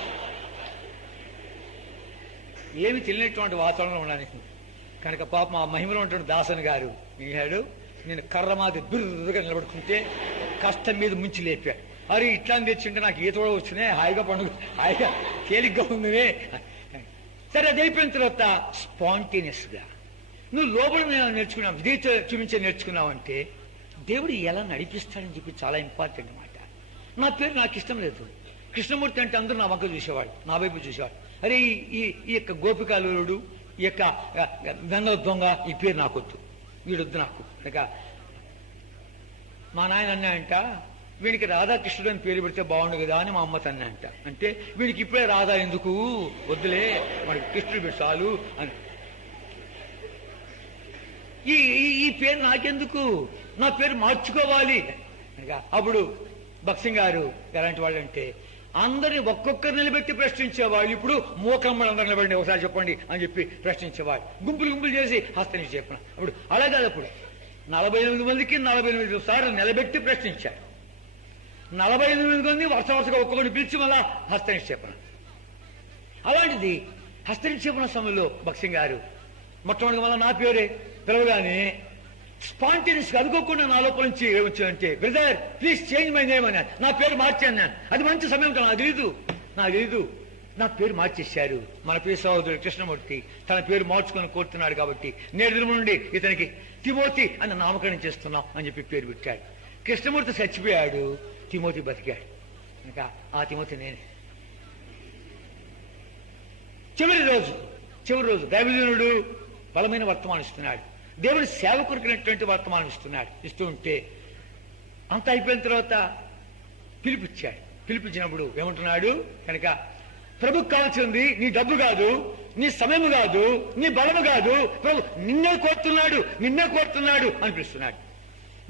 ఏమి తెలియనటువంటి వాతావరణంలో ఉండడానికి. కనుక పాప మా మహిమలో ఉన్నటువంటి దాసన్ గారు ఈనాడు నేను కర్ర మాది బిర్రగా నిలబడుకుంటే కష్టం మీద ముంచి లేపాడు. అరే, ఇట్లా తెచ్చింటే నాకు ఈత కూడా వచ్చినాయి, హాయిగా పండుగ, హాయిగా తేలిగ్గా ఉంది. సరే, అది అయిపోయిన తర్వాత స్పాంటేనియస్ గా నువ్వు లోపల నేర్చుకున్నావు, విధేయత చూపించే నేర్చుకున్నావు అంటే దేవుడు ఎలా నడిపిస్తాడని చెప్పి చాలా ఇంపార్టెంట్ అన్నమాట. నా పేరు నాకు ఇష్టం లేదు. కృష్ణమూర్తి అంటే అందరూ నా వంక చూసేవాడు, నా వైపు చూసేవాడు. అరే, ఈ యొక్క గోపికాలుడు, ఈ యొక్క గంగ దొంగ, ఈ పేరు నాకొద్దు, వీడొద్దు నాకు. ఇక మా నాయన అన్నాయంట, వీడికి రాధాకృష్ణుడు అని పేరు పెడితే బాగుండు కదా అని మా అమ్మ తన్నాయంట. అంటే వీడికి ఇప్పుడే రాధా ఎందుకు, వద్దులే మనకి కృష్ణుడు పెట్టి చాలు అని. ఈ పేరు నాకెందుకు, నా పేరు మార్చుకోవాలి. అప్పుడు భక్సింగ్ గారు ఎలాంటి వాళ్ళు అంటే అందరినీ ఒక్కొక్కరు నిలబెట్టి ప్రశ్నించేవాళ్ళు. ఇప్పుడు మూకమ్మలు అందరు నిలబడి ఒకసారి చెప్పండి అని చెప్పి ప్రశ్నించేవాళ్ళు. గుంపులు గుంపులు చేసి హస్తనిచ్చి చెప్పిన. అప్పుడు అలా కాదు, అప్పుడు 48 మందికి 48 సార్లు నిలబెట్టి ప్రశ్నించారు. 48 మంది వరుసగా ఒక్కొక్కరిని పిలిచి మళ్ళా హస్తనిక్షేపణ. అలాంటిది హస్తనిక్షేపణ సమయంలో భక్సింగ్ గారు మొట్టమొదటి మళ్ళీ నా పేరే పిలవగానే స్పాంటేనియస్ అనుకోకుండా నా లోపల నుంచి ఏమొచ్చానంటే, brother please change my name అన్నాను. నా పేరు మార్చాను నేను. అది మంచి సమయం, నాకు తెలీదు. నా పేరు మార్చేశారు. మన పేరు సహోదరుడు కృష్ణమూర్తి తన పేరు మార్చుకొని కోరుతున్నాడు కాబట్టి నేడు నుండి ఇతనికి తిమోతి అని నామకరణం చేస్తున్నాం అని చెప్పి పేరు పెట్టాడు. కృష్ణమూర్తి చచ్చిపోయాడు, తిమోతి బతికాడు. ఇంకా ఆ తిమోతి నేనే. చివరి రోజు దైవజనుడు బలమైన వర్తమానం ఇస్తున్నాడు. దేవుడి సేవకుడికినటువంటి వర్తమానం ఇస్తూ ఉంటే అంత అయిపోయిన తర్వాత పిలిపించినప్పుడు ఏమంటున్నాడు కనుక, ప్రభుకు కావాల్సింది నీ డబ్బు కాదు, నీ సమయం కాదు, నీ బలము కాదు, ప్రభు నిన్నే కోరుతున్నాడు అని పిలుస్తున్నాడు.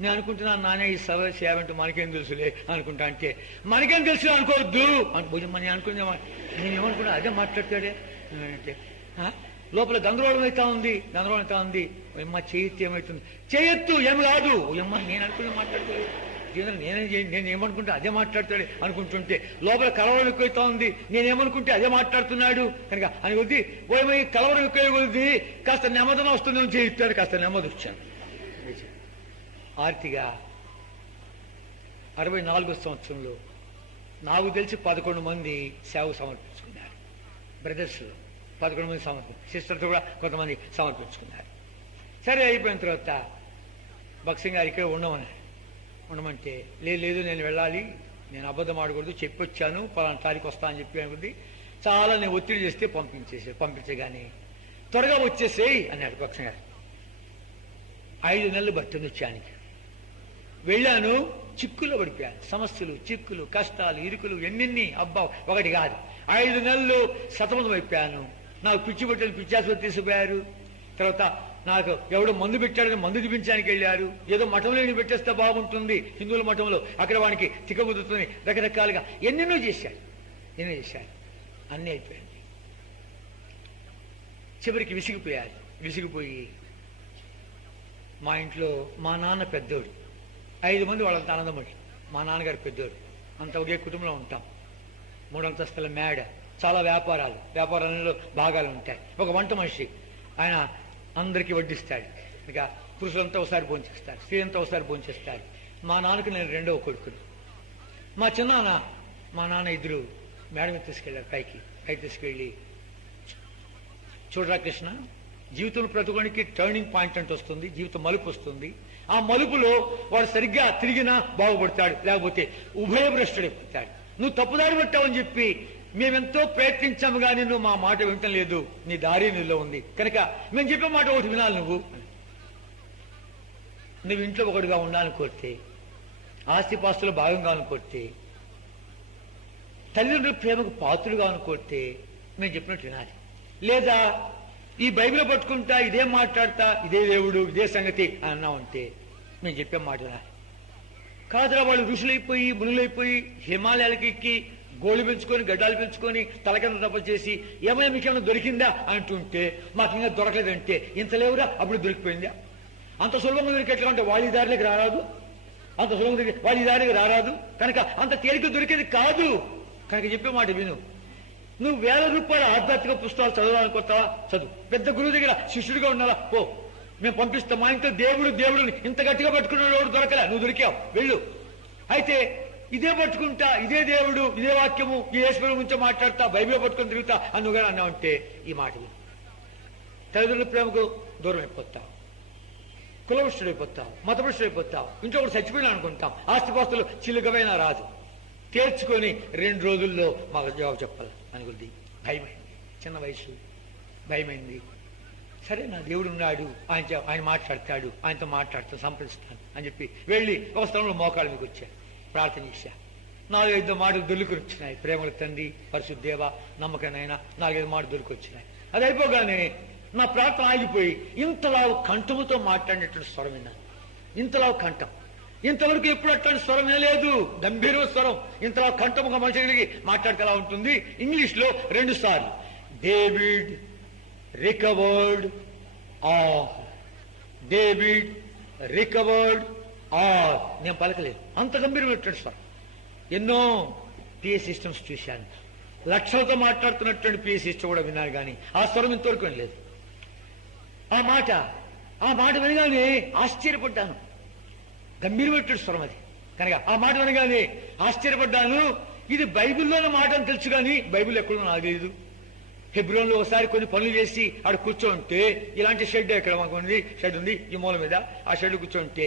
నేను అనుకుంటున్నాను, నానే ఈ సేవ అంటే మనకేం తెలుసులే అనుకుంటా. అంటే మనకేం తెలుసు అనుకోవద్దు నేను అనుకున్నా. నేను ఏమనుకున్నా అదే మాట్లాడతాడే అంటే లోపల గందరగోళం అవుతా ఉంది. అమ్మ చేయెత్తు ఏమవుతుంది, చేయెత్తు ఏమి కాదు. అమ్మ నేను అనుకునే మాట్లాడతాడు, నేను ఏమనుకుంటే అదే మాట్లాడతాడు అనుకుంటుంటే లోపల కలవరం ఎక్కువైతా ఉంది. నేనేమనుకుంటే అదే మాట్లాడుతున్నాడు కనుక అని కొద్ది ఓమై కలవరం ఎక్కువ కొద్ది కాస్త నెమ్మదన వస్తుందేమో చేయిస్తాడు. కాస్త నెమ్మది వచ్చాను. ఆర్తిగా 64వ సంవత్సరంలో నాకు తెలిసి 11 మంది సేవకు సమర్పించుకున్నారు. బ్రదర్స్ 11 మంది సిస్టర్తో కూడా కొంతమంది సమర్పించుకున్నారు. సరే, అయిపోయిన తర్వాత భక్సింగ్ గారు ఇక్కడ ఉండమంటే లేదు నేను వెళ్ళాలి, నేను అబద్ధం ఆడకూడదు, చెప్పొచ్చాను, పలానా తారీఖు వస్తా అని చెప్పి అనుకుంది. చాలా నేను ఒత్తిడి చేస్తే పంపించగానే త్వరగా వచ్చేసేయి అన్నాడు భక్సింగ్ గారు. 5 నెలలు పట్టింది వచ్చానికి. వెళ్ళాను, చిక్కులో పడిపోయాను. సమస్యలు, చిక్కులు, కష్టాలు, ఇరుకులు ఎన్నెన్ని, అబ్బా ఒకటి కాదు. 5 నెలలు సతమతం అయిపోయాను. నాకు పిచ్చి పట్టని పిచ్చాసులు తీసుకుపోయారు. తర్వాత నాకు ఎవడో మందు పెట్టాడని మందు చూపించడానికి వెళ్ళారు. ఏదో మఠంలో పెట్టేస్తే బాగుంటుంది, హిందువుల మఠంలో, అక్కడ వానికి తిక్కబుద్దుతుంది, రకరకాలుగా ఎన్నెన్నో చేశారు. అన్నీ అయిపోయింది. చివరికి విసిగిపోయి మా ఇంట్లో మా నాన్న పెద్దోడు, 5 మంది వాళ్ళంతా ఆనందమడి. మా నాన్నగారు పెద్దోడు, అంత ఒకే కుటుంబంలో ఉంటాం. 3 అంతస్తుల మేడ, చాలా వ్యాపారాలలో భాగాలు ఉంటాయి. ఒక వంట మనిషి, ఆయన అందరికీ వడ్డిస్తాడు. ఇక పురుషులంతా ఒకసారి భోంచేస్తారు, స్త్రీలంతా ఒకసారి భోంచేస్తారు. మా నాన్నకు నేను 2వ కొడుకుని. మా నాన్న ఇద్దరు మేడ మీద తీసుకెళ్ళారు, పైకి తీసుకెళ్ళి, చూడరా కృష్ణ, జీవితంలో ప్రతి ఒక్కరికి టర్నింగ్ పాయింట్ అంటూ వస్తుంది, జీవితం మలుపు వస్తుంది. ఆ మలుపులో వాడు సరిగ్గా తిరిగినా బాగుపడతాడు, లేకపోతే ఉభయభ్రష్టుడైపోతాడు. నువ్వు తప్పుదారి పట్టావని చెప్పి మేమెంతో ప్రయత్నించాము కానీ నువ్వు మా మాట వింటం లేదు, నీ దారి నీలో ఉంది, కనుక మేము చెప్పే మాట ఒకటి వినాలి. నువ్వు ఇంట్లో ఒకటిగా ఉండాలని కోరితే, ఆస్తిపాస్తులు భాగంగా అనుకోడితే, తల్లిదండ్రుల ప్రేమకు పాత్రుడుగా అనుకోడితే మేము చెప్పినట్టు వినాలి. లేదా ఈ బైబిల్ పట్టుకుంటా, ఇదే మాట్లాడతా, ఇదే దేవుడు, ఇదే సంగతి అని అన్నామంటే మేము చెప్పే మాట వినాలి. కాదురా వాళ్ళు ఋషులైపోయి మునులైపోయి హిమాలయాలకి ఎక్కి గోళ్ళు పెంచుకొని గడ్డాలు పెంచుకొని తలకింద తప్ప చేసి ఏమైనా మీకేమైనా దొరికిందా అంటుంటే మాకు ఇంకా దొరకలేదంటే ఇంత లేవురా అప్పుడు దొరికిపోయిందా? అంత సులభంగా దొరికేట్లా అంటే వాళ్ళ దారిలోకి రారాదు, అంత సులభంగా వాళ్ళ దారికి రారాదు, కనుక అంత తేలిక దొరికేది కాదు. కనుక చెప్పే మాట విను. నువ్వు 1000 రూపాయల ఆధ్యాత్మిక పుస్తకాలు చదవాలనుకుంటావా? చదువు. పెద్ద గురువు దగ్గర శిష్యుడిగా ఉండాలా? పో, మేము పంపిస్తాం. మా ఇంట్లో దేవుడిని ఇంత గట్టిగా పట్టుకున్నాడు వాడు దొరకలే, నువ్వు దొరికావు, వెళ్ళు. అయితే ఇదే పట్టుకుంటా, ఇదే దేవుడు, ఇదే వాక్యము, ఈ ఈశ్వరుడు గురించి మాట్లాడతా, బైబిల్ పట్టుకుని తిరుగుతా అని నువ్వు అన్నా ఉంటే ఈ మాట విను. తల్లిదండ్రుల ప్రేమకు దూరం అయిపోతావు, కులభ్రష్టుడైపోతావు, మతభ్రష్టుడైపోతావు, ఇంట్లో ఒకటి చచ్చిపోయినా అనుకుంటాం, ఆస్తిపాస్తులు చిలుకమైనా రాదు, తేల్చుకొని 2 రోజుల్లో మాకు జవాబు చెప్పాలి అనుకుంది. భయమైంది, చిన్న వయసు, భయమైంది. సరే నా దేవుడు ఉన్నాడు, ఆయన మాట్లాడతాడు, ఆయనతో మాట్లాడుతాను, సంప్రదిస్తాను అని చెప్పి వెళ్ళి ఒక స్థలంలో మోకాళ్ళ మీకు వచ్చాను, ప్రార్థన చేశా. 4-5 మాటలు దొరికి వచ్చినాయి. ప్రేమల తండ్రి, పరిశుద్ధేవ, నమ్మకనైనా 4-5 మాటలు దొరికి వచ్చినాయి. అది అయిపోగానే నా ప్రార్థన ఆగిపోయి ఇంతలా కంఠముతో మాట్లాడినటువంటి స్వరం విన్నాను. ఇంతలా కంఠం, ఇంతవరకు ఎప్పుడు అట్లాంటి స్వరం వినలేదు. గంభీర స్వరం, ఇంతలా కంఠం ఒక మనిషికి మాట్లాడితే ఎలా ఉంటుంది? ఇంగ్లీష్ లో 2 సార్లు David recovered all, David recovered all. నేను పలకలేదు, అంత గంభీరమైనటువంటి స్వరం. ఎన్నో పిఏ సిస్టమ్స్ చూశాను, లక్షలతో మాట్లాడుతున్నటువంటి పిఏ సిస్టమ్ కూడా విన్నాను, కానీ ఆ స్వరం ఇంతవరకు వినలేదు. ఆ మాట వినగానే ఆశ్చర్యపడ్డాను. గంభీరమైనటువంటి స్వరం అది. కనుక ఆ మాట వినగానే ఆశ్చర్యపడ్డాను. ఇది బైబిల్లోని మాట అని తెలుసు, కానీ బైబిల్ ఎక్కడో నాకు తెలియదు. హెబ్రోన్లో ఒకసారి కొన్ని పనులు చేసి ఆడ కూర్చోంటే, ఇలాంటి షెడ్ ఎక్కడ మాకు ఉంది, షెడ్ ఉంది ఈ మూల మీద, ఆ షెడ్ కూర్చోంటే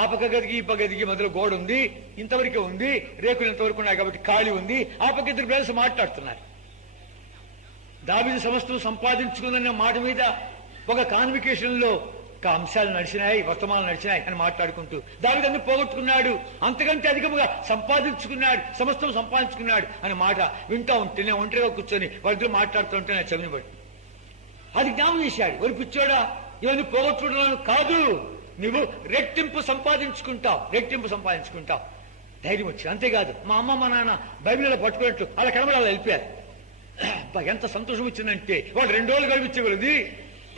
ఆ పక్క గదికి ఈ పక్క గదికి మధ్యలో గోడ ఉంది, ఇంతవరకే ఉంది, రేకులు ఇంతవరకు ఉన్నాయి కాబట్టి ఖాళీ ఉంది. ఆ పక్క 2 బ్రదర్స్ మాట్లాడుతున్నారు. దావీదు సమస్తం సంపాదించుకుందన్న మాట మీద ఒక కాన్వికేషన్ లో అంశాలు నడిచినాయి, వర్తమానాలు నడిచినాయి అని మాట్లాడుకుంటూ దావీదు అన్ని పోగొట్టుకున్నాడు, అంతకంటే అధికముగా సంపాదించుకున్నాడు, సమస్తం సంపాదించుకున్నాడు అనే మాట వింటా ఉంటే నేను ఒంటరిగా కూర్చొని వాళ్ళతో మాట్లాడుతుంటే నేను చెవిని పడి అది జ్ఞాపకం చేశాడు. ఒరి పిచ్చోడా, ఇవన్నీ పోగొట్టుకుంటున్నాను కాదు, నువ్వు రెట్టింపు సంపాదించుకుంటావు, ధైర్యం వచ్చింది. అంతేకాదు మా అమ్మ మా నాన్న బైబిల్లో పట్టుకున్నట్టు అలా కనబడాలి వెళ్ళిపోయారు. ఎంత సంతోషం వచ్చిందంటే వాడు 2 రోజులు గడిపించగలది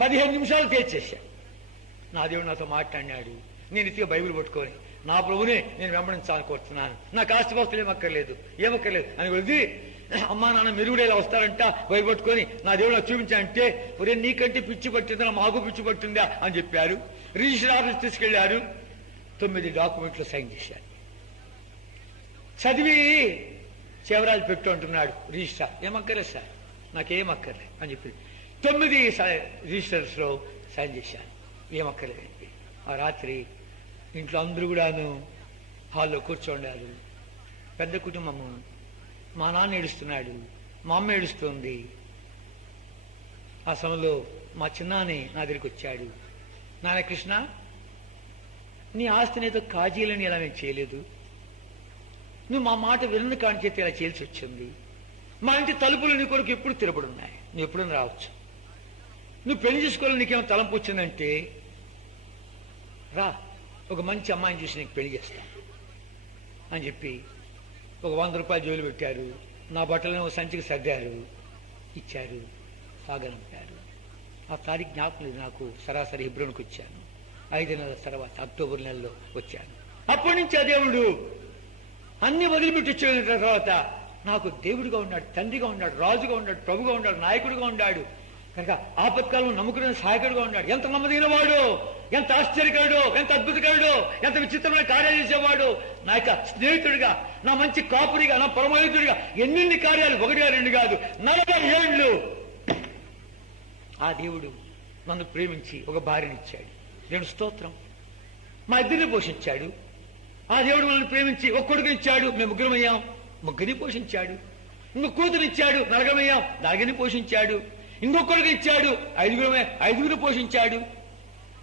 15 నిమిషాలు తీర్చేశాడు. నా దేవుడు నాతో మాట్లాడినాడు. నేను ఇతిగా బైబిల్ పట్టుకొని నా ప్రభునే నేను వెంబడించాలని కోరుతున్నాను, నాకు ఆస్తిపాస్తులు ఏమక్కర్లేదు అని కొద్ది అమ్మా నాన్న మీరు కూడా ఇలా వస్తారంట బైబిల్ పట్టుకొని నా దేవుడు నాకు చూపించాలంటే, ఒరే నీకంటే పిచ్చి పట్టిందా, మాకు పిచ్చి పట్టిందా అని చెప్పారు. రిజిస్టర్ ఆఫీస్ తీసుకెళ్లారు, 9 డాక్యుమెంట్లు సైన్ చేశారు. చదివి చివరాలు పెట్టు అంటున్నాడు రిజిస్టర్. ఏమక్కర్లేదు సార్, నాకేం అక్కర్లేదు అని చెప్పి 9 రిజిస్టర్స్ లో సైన్ చేశాను. ఏమక్కర్లేదు. ఆ రాత్రి ఇంట్లో అందరూ కూడాను హాల్లో కూర్చోండారు. పెద్ద కుటుంబము. మా నాన్న ఏడుస్తున్నాడు, మా అమ్మ ఏడుస్తుంది. ఆ సమయంలో మా చిన్నాని నా దగ్గరికి వచ్చాడు. నాన్న కృష్ణ, నీ ఆస్తిని ఏదో కాజీలని ఇలా నేను చేయలేదు, నువ్వు మా మాట వినని కాని చేతి ఇలా చేయాల్సి వచ్చింది. మా ఇంటి తలుపులు నీ కొరకు ఎప్పుడు తిరపడున్నాయి, నువ్వు ఎప్పుడైనా రావచ్చు. నువ్వు పెళ్లి చేసుకోవాలని నీకేమో తలంపు వచ్చిందంటే రా, ఒక మంచి అమ్మాయిని చూసి నీకు పెళ్లి చేస్తా అని చెప్పి ఒక 100 రూపాయలు జోలు పెట్టారు. నా బట్టలను ఒక సంచికి సర్దారు, ఇచ్చారు, సాగనంపారు. ఆ తారీఖు జ్ఞాపకం లేదు నాకు. సరాసరి హెబ్రోన్కి వచ్చాను. 5 నెలల తర్వాత అక్టోబర్ నెలలో వచ్చాను. అప్పటి నుంచి ఆ దేవుడు అన్ని వదిలిపెట్టి వచ్చిన తర్వాత నాకు దేవుడిగా ఉన్నాడు, తండ్రిగా ఉన్నాడు, రాజుగా ఉన్నాడు, ప్రభుగా ఉన్నాడు, నాయకుడిగా ఉన్నాడు. కనుక ఆపత్కాలంలో నమ్ముకునే సహాయకుడిగా ఉన్నాడు. ఎంత నమ్మదగిన వాడు, ఎంత ఆశ్చర్యకరుడు, ఎంత అద్భుతకరుడు, ఎంత విచిత్రమైన కార్యాలు చేసేవాడు. నా యొక్క స్నేహితుడిగా, నా మంచి కాపురిగా, నా పరమయుతుడిగా ఎన్ని కార్యాలు, 1 2 కాదు 40 ఏళ్ళు ఆ దేవుడు నన్ను ప్రేమించి ఒక భార్యనిచ్చాడు. దేవుడు స్తోత్రం. మా ఇద్దరిని పోషించాడు. ఆ దేవుడు మనల్ని ప్రేమించి ఒక కొడుకునిచ్చాడు, మేము ముగ్గురమయ్యాం, ముగ్గురిని పోషించాడు. ఇంకొక కూతురిచ్చాడు, నరగమయ్యాం, నరగని పోషించాడు. ఇంకొక కొడుకు ఇచ్చాడు, ఐదుగురు పోషించాడు.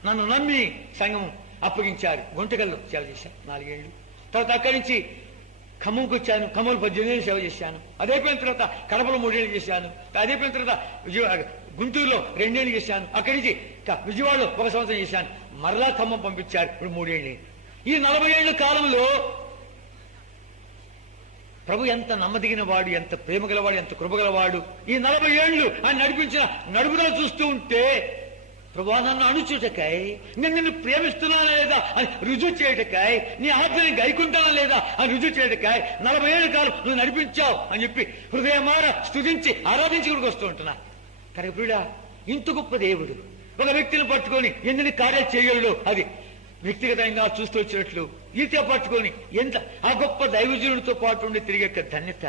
నన్ను నమ్మి సంఘం అప్పగించారు. గుంటకల్లో సేవ చేశాను 4 ఏళ్ళు. తర్వాత అక్కడి నుంచి ఖమ్మంకి వచ్చాను. ఖమ్మంలో 18 ఏళ్ళు సేవ చేశాను. అదైపోయిన తర్వాత కడపలో 3 ఏళ్ళు చేశాను. అదైపోయిన తర్వాత గుంటూరులో 2 ఏళ్ళు చేశాను. అక్కడి నుంచి విజయవాడలో 1 సంవత్సరం చేశాను. మరలా ఖమ్మం పంపించారు. ఇప్పుడు 3 ఏళ్ళు. ఈ 40 ఏళ్ల కాలంలో ప్రభు ఎంత నమ్మదగిన వాడు, ఎంత ప్రేమ గలవాడు, ఎంత కృపగలవాడు. ఈ 40 ఏళ్లు ఆయన నడిపించిన నడుగుదల చూస్తూ ఉంటే ప్రభు నన్ను అణుచుటకై, నేను నిన్ను ప్రేమిస్తున్నానా లేదా అని రుజువు చేయటకాయ్, నీ ఆజ్ఞని గైకుంటానా లేదా అని రుజువు చేయటకాయ్ 40 ఏళ్ల కాలం నువ్వు నడిపించావు అని చెప్పి హృదయమార స్తుతించి ఆరాధించి కూడా వస్తూ ఉంటున్నా. కనుక ప్రియుడా, ఇంత గొప్ప దేవుడు ఒక వ్యక్తిని పట్టుకొని ఎన్ని కార్యాలు చేయగలడు. అది వ్యక్తిగతంగా చూస్తూ వచ్చినట్లు ఈత పట్టుకొని ఎంత ఆ గొప్ప దైవజనుడితో పాటు ఉండి తిరిగే ధన్యత,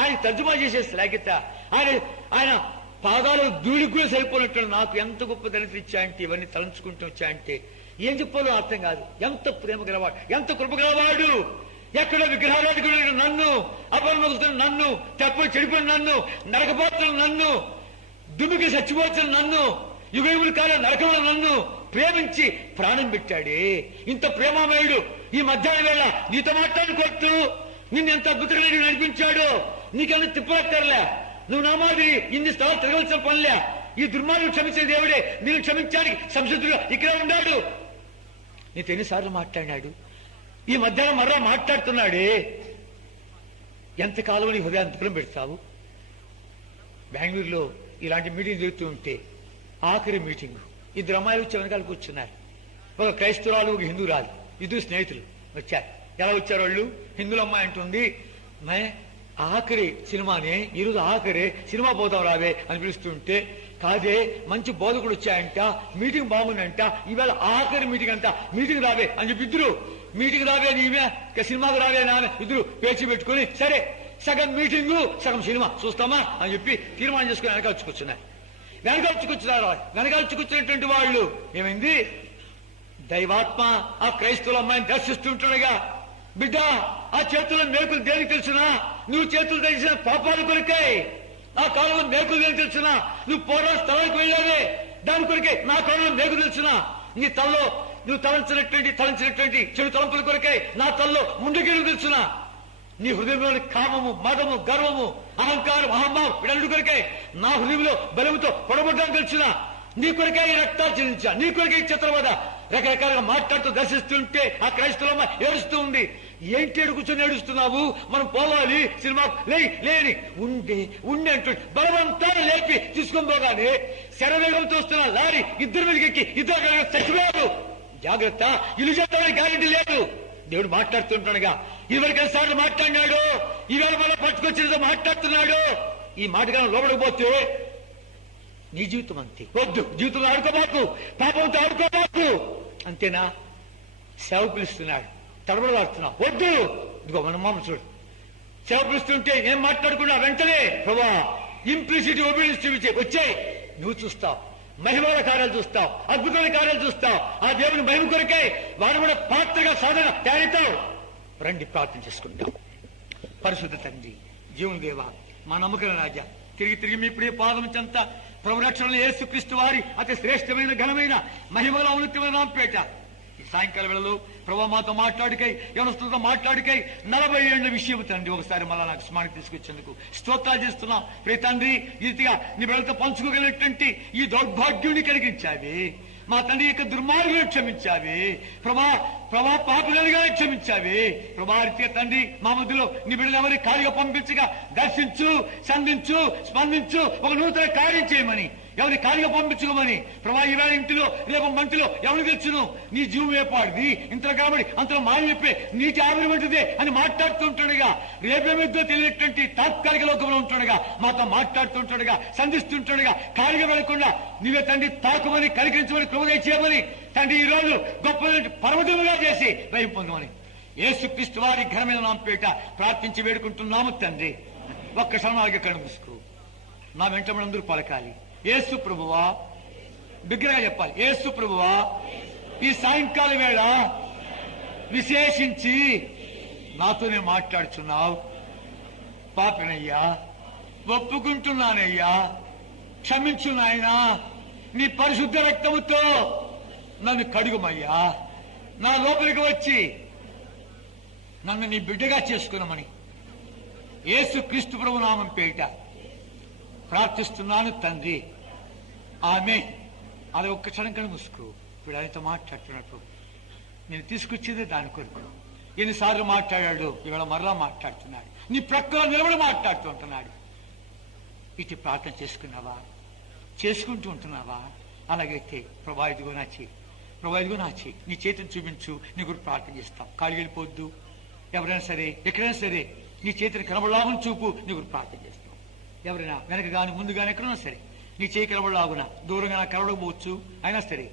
ఆయన తర్జుమా చేసే శ్లాఘ్యత, ఆయన పాదాలు ధూళికి కూడా సరిపోయినట్టు నాకు ఎంత గొప్ప ధన్యత ఇచ్చాయంటే, ఇవన్నీ తలంచుకుంటూ వచ్చాయంటే ఏం చెప్పాలో అర్థం కాదు. ఎంత ప్రేమ గలవాడు, ఎంత కృప గలవాడు. ఎక్కడో విగ్రహారాధికుడు నన్ను, అపరమగుతున్న నన్ను, తప్పులు చెడిపోయిన నన్ను, నరకపోతున్న నన్ను, దుమ్మికి చచ్చిపోతున్న నన్ను, యుగయుగుల కాలం నరకముల నన్ను ప్రేమించి ప్రాణం పెట్టాడే. ఇంత ప్రేమామయుడు ఈ మధ్యాహ్న వేళ నీతో మాట్లాడుకోవచ్చు. నిన్ను ఎంత అద్భుతంగా నడిపించాడు. నీకన్నా తిప్పలక్కర్లే. నువ్వు నా మాదిరి ఇన్ని స్థలాలు తిరగవలసిన పనిలే. ఈ దుర్మార్గం క్షమించే దేవుడే నేను క్షమించడానికి సంసిద్ధుడు ఇక్కడే ఉన్నాడు. నీతో ఎన్నిసార్లు మాట్లాడినాడు. ఈ మధ్యాహ్నం మరలా మాట్లాడుతున్నాడే. ఎంతకాలం నీ హృదయాన్ని దూరం పెడతావు. బెంగళూరులో ఇలాంటి మీటింగ్ జరుగుతూ ఉంటే ఆఖరి మీటింగ్ 2 అమ్మాయిలు వచ్చి వెనకాల కూర్చున్నారు. ఒక క్రైస్తవురాలు, ఒక హిందూరాలు, 2 స్నేహితులు వచ్చారు. ఎలా వచ్చారు వాళ్ళు? హిందువుల అమ్మాయి అంటుంది, ఆఖరి సినిమానే ఈరోజు ఆఖరి సినిమా పోతాం రావే అని పిలుస్తుంటే, కాదే మంచి బోధకుడు వచ్చాయంట, మీటింగ్ బాగుందంట, ఈవేళ ఆఖరి మీటింగ్ అంట, మీటింగ్ రావే అని చెప్పి ఇద్దరు మీటింగ్ రావే అని ఈమె సినిమాకు రావే నాన్న ఇద్దరు పేచి పెట్టుకుని సరే సగం మీటింగు సగం సినిమా చూస్తామా అని చెప్పి తీర్మానం చేసుకుని వెనకాల్చుకొచ్చున్నారు. వెనకాల్చుకొచ్చినటువంటి వాళ్ళు ఏమైంది? దైవాత్మ ఆ క్రైస్తవుల అమ్మాయిని దర్శిస్తుంటుండగా, బిడ్డ ఆ చేతుల్లో మేకులు దేనికి తెలుసునా? నువ్వు చేతులు తెలిసిన పాపాల కొరకై. ఆ కాలంలో మేకులు దేనికి తెలుసునా? నువ్వు పోరా స్థలానికి వెళ్ళావే దాని కొరకే నా కాలంలో మేకు తెలుసునా? నీ తలలో నువ్వు తలంచినటువంటి చెడు తలంపుల కొరకై నా తలలో ముందుకెళ్ళి తెలుసునా? నీ హృదయంలోని కామము, మదము, గర్వము, అహంకారం, అహంభావం వీటన్నిటి కొరకై నా హృదయంలో బలముతో పొడబడ్డానికి తెలుసునా? నీ కొరకే ఈ రక్తాలు చెల్లించా, నీ కొరకే చిత్రవద రకరకాలుగా మాట్లాడుతూ దర్శిస్తుంటే ఆ క్రైస్తవులమ్మ ఏడుస్తూ ఉంది. ఏంటి కూర్చొని ఏడుస్తున్నావు? మనం పోవాలి సినిమా లేని ఉండి అంటూ బలవంతాన్ని లేపి తీసుకొని పోగానే శరవేగంతో వస్తున్న లారీ ఇద్దరు మీదకి ఇద్దరు చచ్చిపోయారు. జాగ్రత్త, ఇల్లు చేస్తామని గ్యారెంటీ లేదు. దేవుడు మాట్లాడుతుంటాడుగా. ఇదివరకు ఎన్నిసార్లు మాట్లాడినాడు, ఈవేళ మళ్ళీ పట్టుకొచ్చినతో మాట్లాడుతున్నాడు. ఈ మాటగా లోపడిపోతే నీ జీవితం అంతే. వద్దు, జీవితంలో ఆడుకోబాకు, పాపంతో ఆడుకోబాకు. అంతేనా? సేవ పిలుస్తున్నాడు, తడబడలాడుతున్నావు. వద్దు, ఇదిగో మన మామ చూడు, సేవ పిలుస్తుంటే ఏం మాట్లాడుకున్నా వెంటనే ప్రభా ఇంప్లిసిటీ ఒబీడియన్స్ చూపించే వచ్చాయి. నువ్వు చూస్తావు, మహిమల కార్యాలు చూస్తావు, అద్భుతమైన కార్యాలు చూస్తావు. ఆ దేవుని మహిమ కొరకై వారు కూడా పాత్రగా సాధన తయారుతావు. రండి ప్రార్థన చేసుకుంటాం. పరిశుద్ధ తండ్రి, జీవుని దేవ, మా నమ్మకం రాజా, తిరిగి మీ ప్రియ పాదం చెంత ప్రభు రక్షణలో యేసుక్రీస్తు వారి అతి శ్రేష్టమైన ఘనమైన మహిమల ఔన్నత్యమైన నామపేట ఈ సాయంకాల వేళలో ప్రభు మాతో మాట్లాడుకై, యవనస్తులతో మాట్లాడుకై 40 ఏళ్ల విషయం తండ్రి ఒకసారి మళ్ళా నాకు స్మరణకు తీసుకొచ్చేందుకు స్తోత్రాలు చేస్తున్నాం. ప్రియ తండ్రి, ఈ రీతిగా నీ బిడ్డలతో పంచుకోగలిగినటువంటి ఈ దౌర్భాగ్యుని కలిగించావి. మా తండ్రి యొక్క దుర్మార్గులను క్షమించావి. ప్రభా పాపులుగా క్షమించావి. ప్రభా రీతిగా తండ్రి మా మధ్యలో నీ బిడ్డలు ఎవరి ఖాళీగా పంపించగా దర్శించు, సంధించు, స్పందించు, ఒక నూతన కార్యం చేయమని, ఎవరి ఖాళీగా పంపించుకోమని. ప్రభా ఈవేళ ఇంటిలో రేపు మంటిలో ఎవరు తెచ్చును? నీ జీవం ఏపాడిది, ఇంతలో కాబట్టి అంతలో మాయమైపోయి నీటి ఆవిరి వంటిదే అని మాట్లాడుతుంటాడుగా. రేపేమిద్దో తెలియనటువంటి తాత్కాలిక లోకంలో ఉంటుండగా మాతో మాట్లాడుతుంటాడుగా, సంధిస్తుంటాడుగా. ఖాళీగా వెళ్లకుండా నీవే తండ్రి తాకుమని, కనికరించమని, కృపదయ చేయమని తండ్రి ఈ రోజు గొప్ప పర్వతముగా చేసి భయం పొందమని యేసుక్రీస్తు వారి ఘనమైన నామపేట ప్రార్థించి వేడుకుంటున్నాము తండ్రి. ఒక్క క్షణాలుగా కళ్ళు మూసుకో, నా వెంట మనందరూ పలకాలి. యేసు ప్రభువా, బిగ్గరగా చెప్పాలి. యేసు ప్రభువా, ఈ సాయంకాల వేళ విశేషించి నాతోనే మాట్లాడుచున్నావు. పాపినయ్యా, ఒప్పుకుంటున్నానయ్యా, క్షమించు నాయనా. నీ పరిశుద్ధ రక్తముతో నన్ను కడుగుమయ్యా. నా లోపలికి వచ్చి నన్ను నీ బిడ్డగా చేసుకున్నామని యేసు క్రీస్తు ప్రభు నామం పేరిట ప్రార్థిస్తున్నాను తండ్రి. ఆమె అది ఒక్క క్షణం కన్నా ముసుకు. ఇప్పుడు ఆయనతో మాట్లాడుతున్నట్టు నేను తీసుకొచ్చేదే దాని కొరకు. ఎన్నిసార్లు మాట్లాడాడు, ఇవాళ మరలా మాట్లాడుతున్నాడు. నీ ప్రక్కలో నిలబడి మాట్లాడుతూ ఉంటున్నాడు. ఇటు ప్రార్థన చేసుకున్నావా, చేసుకుంటూ ఉంటున్నావా? అలాగైతే ప్రభా ఇదిగో నాచి, ప్రభా ఇదిగో నాచి, నీ చేతిని చూపించు, నీ గురించి ప్రార్థన చేస్తాం. కాళ్ళు వెళ్ళిపోద్దు. ఎవరైనా సరే, ఎక్కడైనా సరే నీ చేతిని కనబడలాగున చూపు, నీ గురించి ప్రార్థన చేస్తాం. ఎవరైనా వెనక గాని ముందు గాని ఎక్కడైనా సరే నీ చేయి కనబడలాగున, దూరంగా నాకు కనబడకపోవచ్చు, అయినా సరే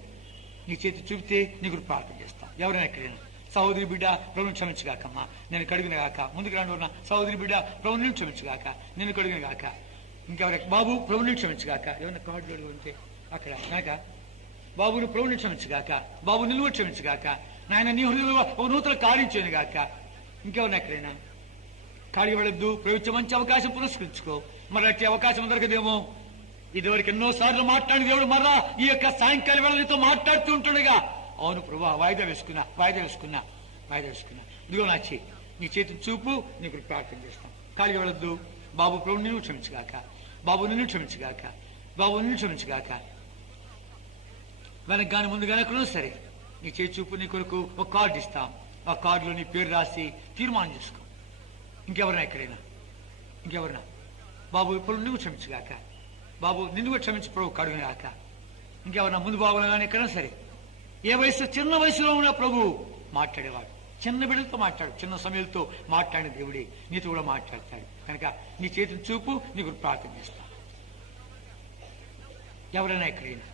నీ చేతి చూపితే నీ గురించి ప్రార్థన చేస్తాం. ఎవరైనా ఎక్కడైనా సహోదరి బిడ్డ ప్రభుని క్షమించగాకమ్మా, నేను కడిగిన గాక. ముందుకు రాండి ఉన్న సహోదరి బిడ్డ ప్రభుని క్షమించగాక, నేను కడిగిన గాక. ఇంకెవరైనా బాబు ప్రభుని క్షమించగాక. ఏమన్నా కార్డు ఉంటే అక్కడ కనుక బాబును ప్రభుని క్షమించగాక, బాబు నిలువ క్షమించగాక. నాయన నీ హృదయంలో ఒక నూతన కార్యించేను గాక. ఇంకెవరైనా ఎక్కడైనా ఖాళీ పడద్దు. ప్రభుత్వం మంచి అవకాశం పురస్కరించుకో. మరి అట్టి అవకాశం దొరకదేమో. ఇదివరకు ఎన్నోసార్లు మాట్లాడి దేవుడు మరలా ఈ యొక్క సాయంకాల వేళ నీతో మాట్లాడుతూ ఉంటుండగా, అవును ప్రభా, వాయిదా వేసుకున్నా. ఇదిగో నాచి, నీ చేతిని చూపు, నీకు ప్రార్థన చేస్తాం. ఖాళీ వెళ్ళొద్దు. బాబు ప్రభు నిన్ను క్షమించగాక, బాబు నిన్ను క్షమించగాక, బాబు నిన్ను క్షమించగాక. వెనక గాని ముందు గాని ఎక్కడో సరే నీ చేతి చూపు, నీ కొరకు ఒక కార్డు ఇస్తాం. ఆ కార్డులో నీ పేరు రాసి తీర్మానం చేసుకో. ఇంకెవరైనా ఎక్కడైనా, ఇంకెవరైనా బాబు ఇప్పుడు నువ్వు క్షమించగాక, బాబు నిన్ను కూడా క్షమించి ప్రభు కడుగుగాక. ఇంకెవరన్నా ముందు బాబులు కానీ ఎక్కడైనా సరే, ఏ వయసు, చిన్న వయసులో ఉన్న ప్రభు మాట్లాడేవాడు. చిన్న బిడ్డలతో మాట్లాడు, చిన్న సమయంతో మాట్లాడిన దేవుడే నీతో కూడా మాట్లాడతాడు. కనుక నీ చేతిని చూపు, నీకు ప్రార్థన చేస్తా. ఎవరైనా ఎక్కడైనా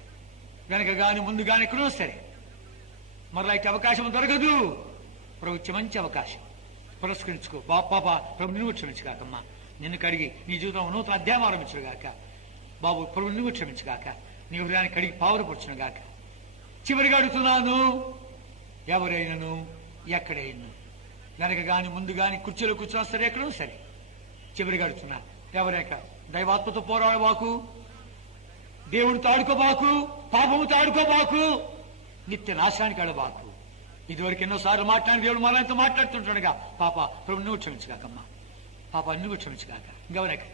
వెనక గాని ముందు గాని ఎక్కడో సరే మరలా ఇటు అవకాశం దొరకదు. ప్రభు మంచి అవకాశం పురస్కరించుకో. పాప ప్రభు నువ్వు క్షమించగాకమ్మా, నిన్ను కడిగి నీ జీవితంలో నూతన అధ్యాయం ఆరంభించుగాక. బాబు ప్రభు నువ్వు క్షమించగాక, నీ హృదయాన్ని కడిగి పావురపరచునుగాక. చివరిగా అడుగుతున్నాను, ఎవరైనాను ఎక్కడైనా వెనక గాని ముందు గాని కుర్చీలో కూర్చున్నా సరే, ఎక్కడో సరే చివరిగా అడుగుతున్నా, ఎవరెక్క దైవాత్మతో పోరాడబాకు, దేవుడితో ఆడుకోబాకు, పాపముతో ఆడుకోబాకు, నిత్య నాశానికి ఆడబాకు. ఇదివరకు ఎన్నోసార్లు మాట్లాడిన దేవుడు మనతో మాట్లాడుతుంటాడుగా. పాప ప్రభు నువ్వు క్షమించగాకమ్మా, పాప నువ్వు క్షమించగాక. ఇంకెవరెక్క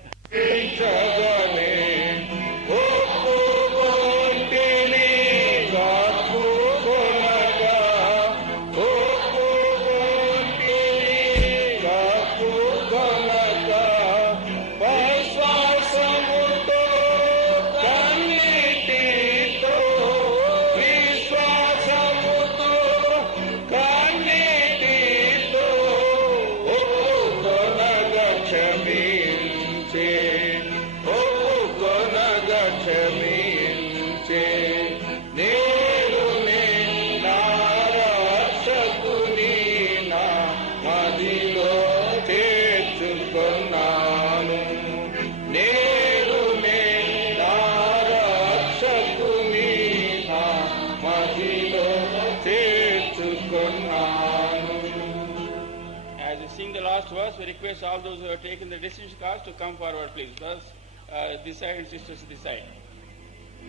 we request all those who have taken the decision cards to come forward, please. Thus, this side and sisters this side.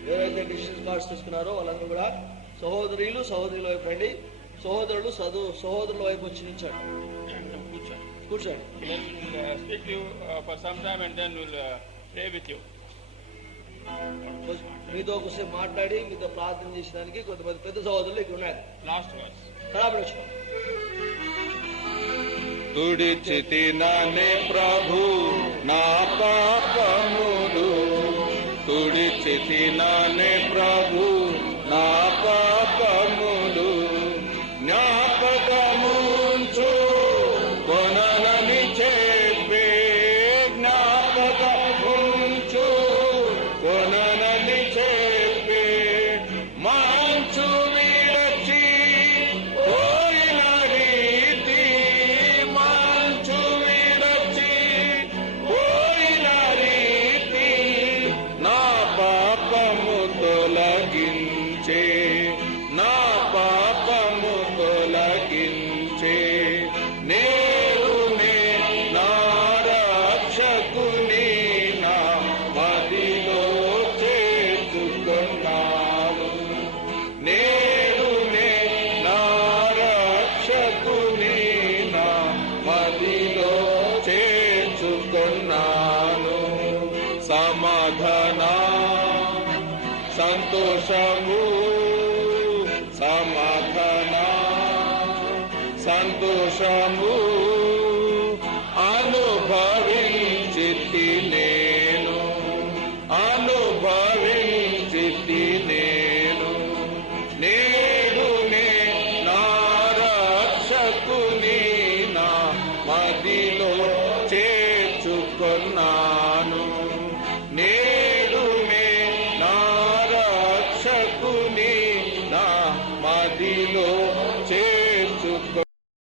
ఎవరైతే డిసిషన్ కార్డ్స్ తీసుకున్నారో వాళ్ళందరూ కూడా సహోదరుల వైపు రండి. సహోదరులు సహోదరుల వైపు వచ్చి నిల్చోండి. కూర్చోండి. Then we'll speak to you for some time and then we'll pray with you. మీతో ఒకసారి మాట్లాడి మీతో ప్రార్థన చేసడానికి కొంతమంది పెద్ద సహోదరులు ఇక్కడ ఉన్నారు. Last verse. ఖరాబ్ వచ్చిన తుడిచితిననే ప్రభు నా పాపములు, తుడిచితిననే ప్రభు నా పాపములు, జ్ఞాపకముంచు కొననని చెప్పే, జ్ఞాపకముంచు కొననని చెప్పే, మంచు విడచి పోయిన రీతి, మంచు విడచి పోయిన రీతి, నా పాపము తొలగి అనుభవించే నేరునే నా రక్షకుని నా మదిలో చేర్చుకున్నాను. నేరునే నా రక్షకుని నా మదిలో చేర్చుకున్నాను. సమాధాన సంతోషము సమాధాన సంతోషము అనుభవించితి నేను అనుభవించితి నేను. నేడునే నా రక్షకుని నా మదిలో చేర్చుకున్నా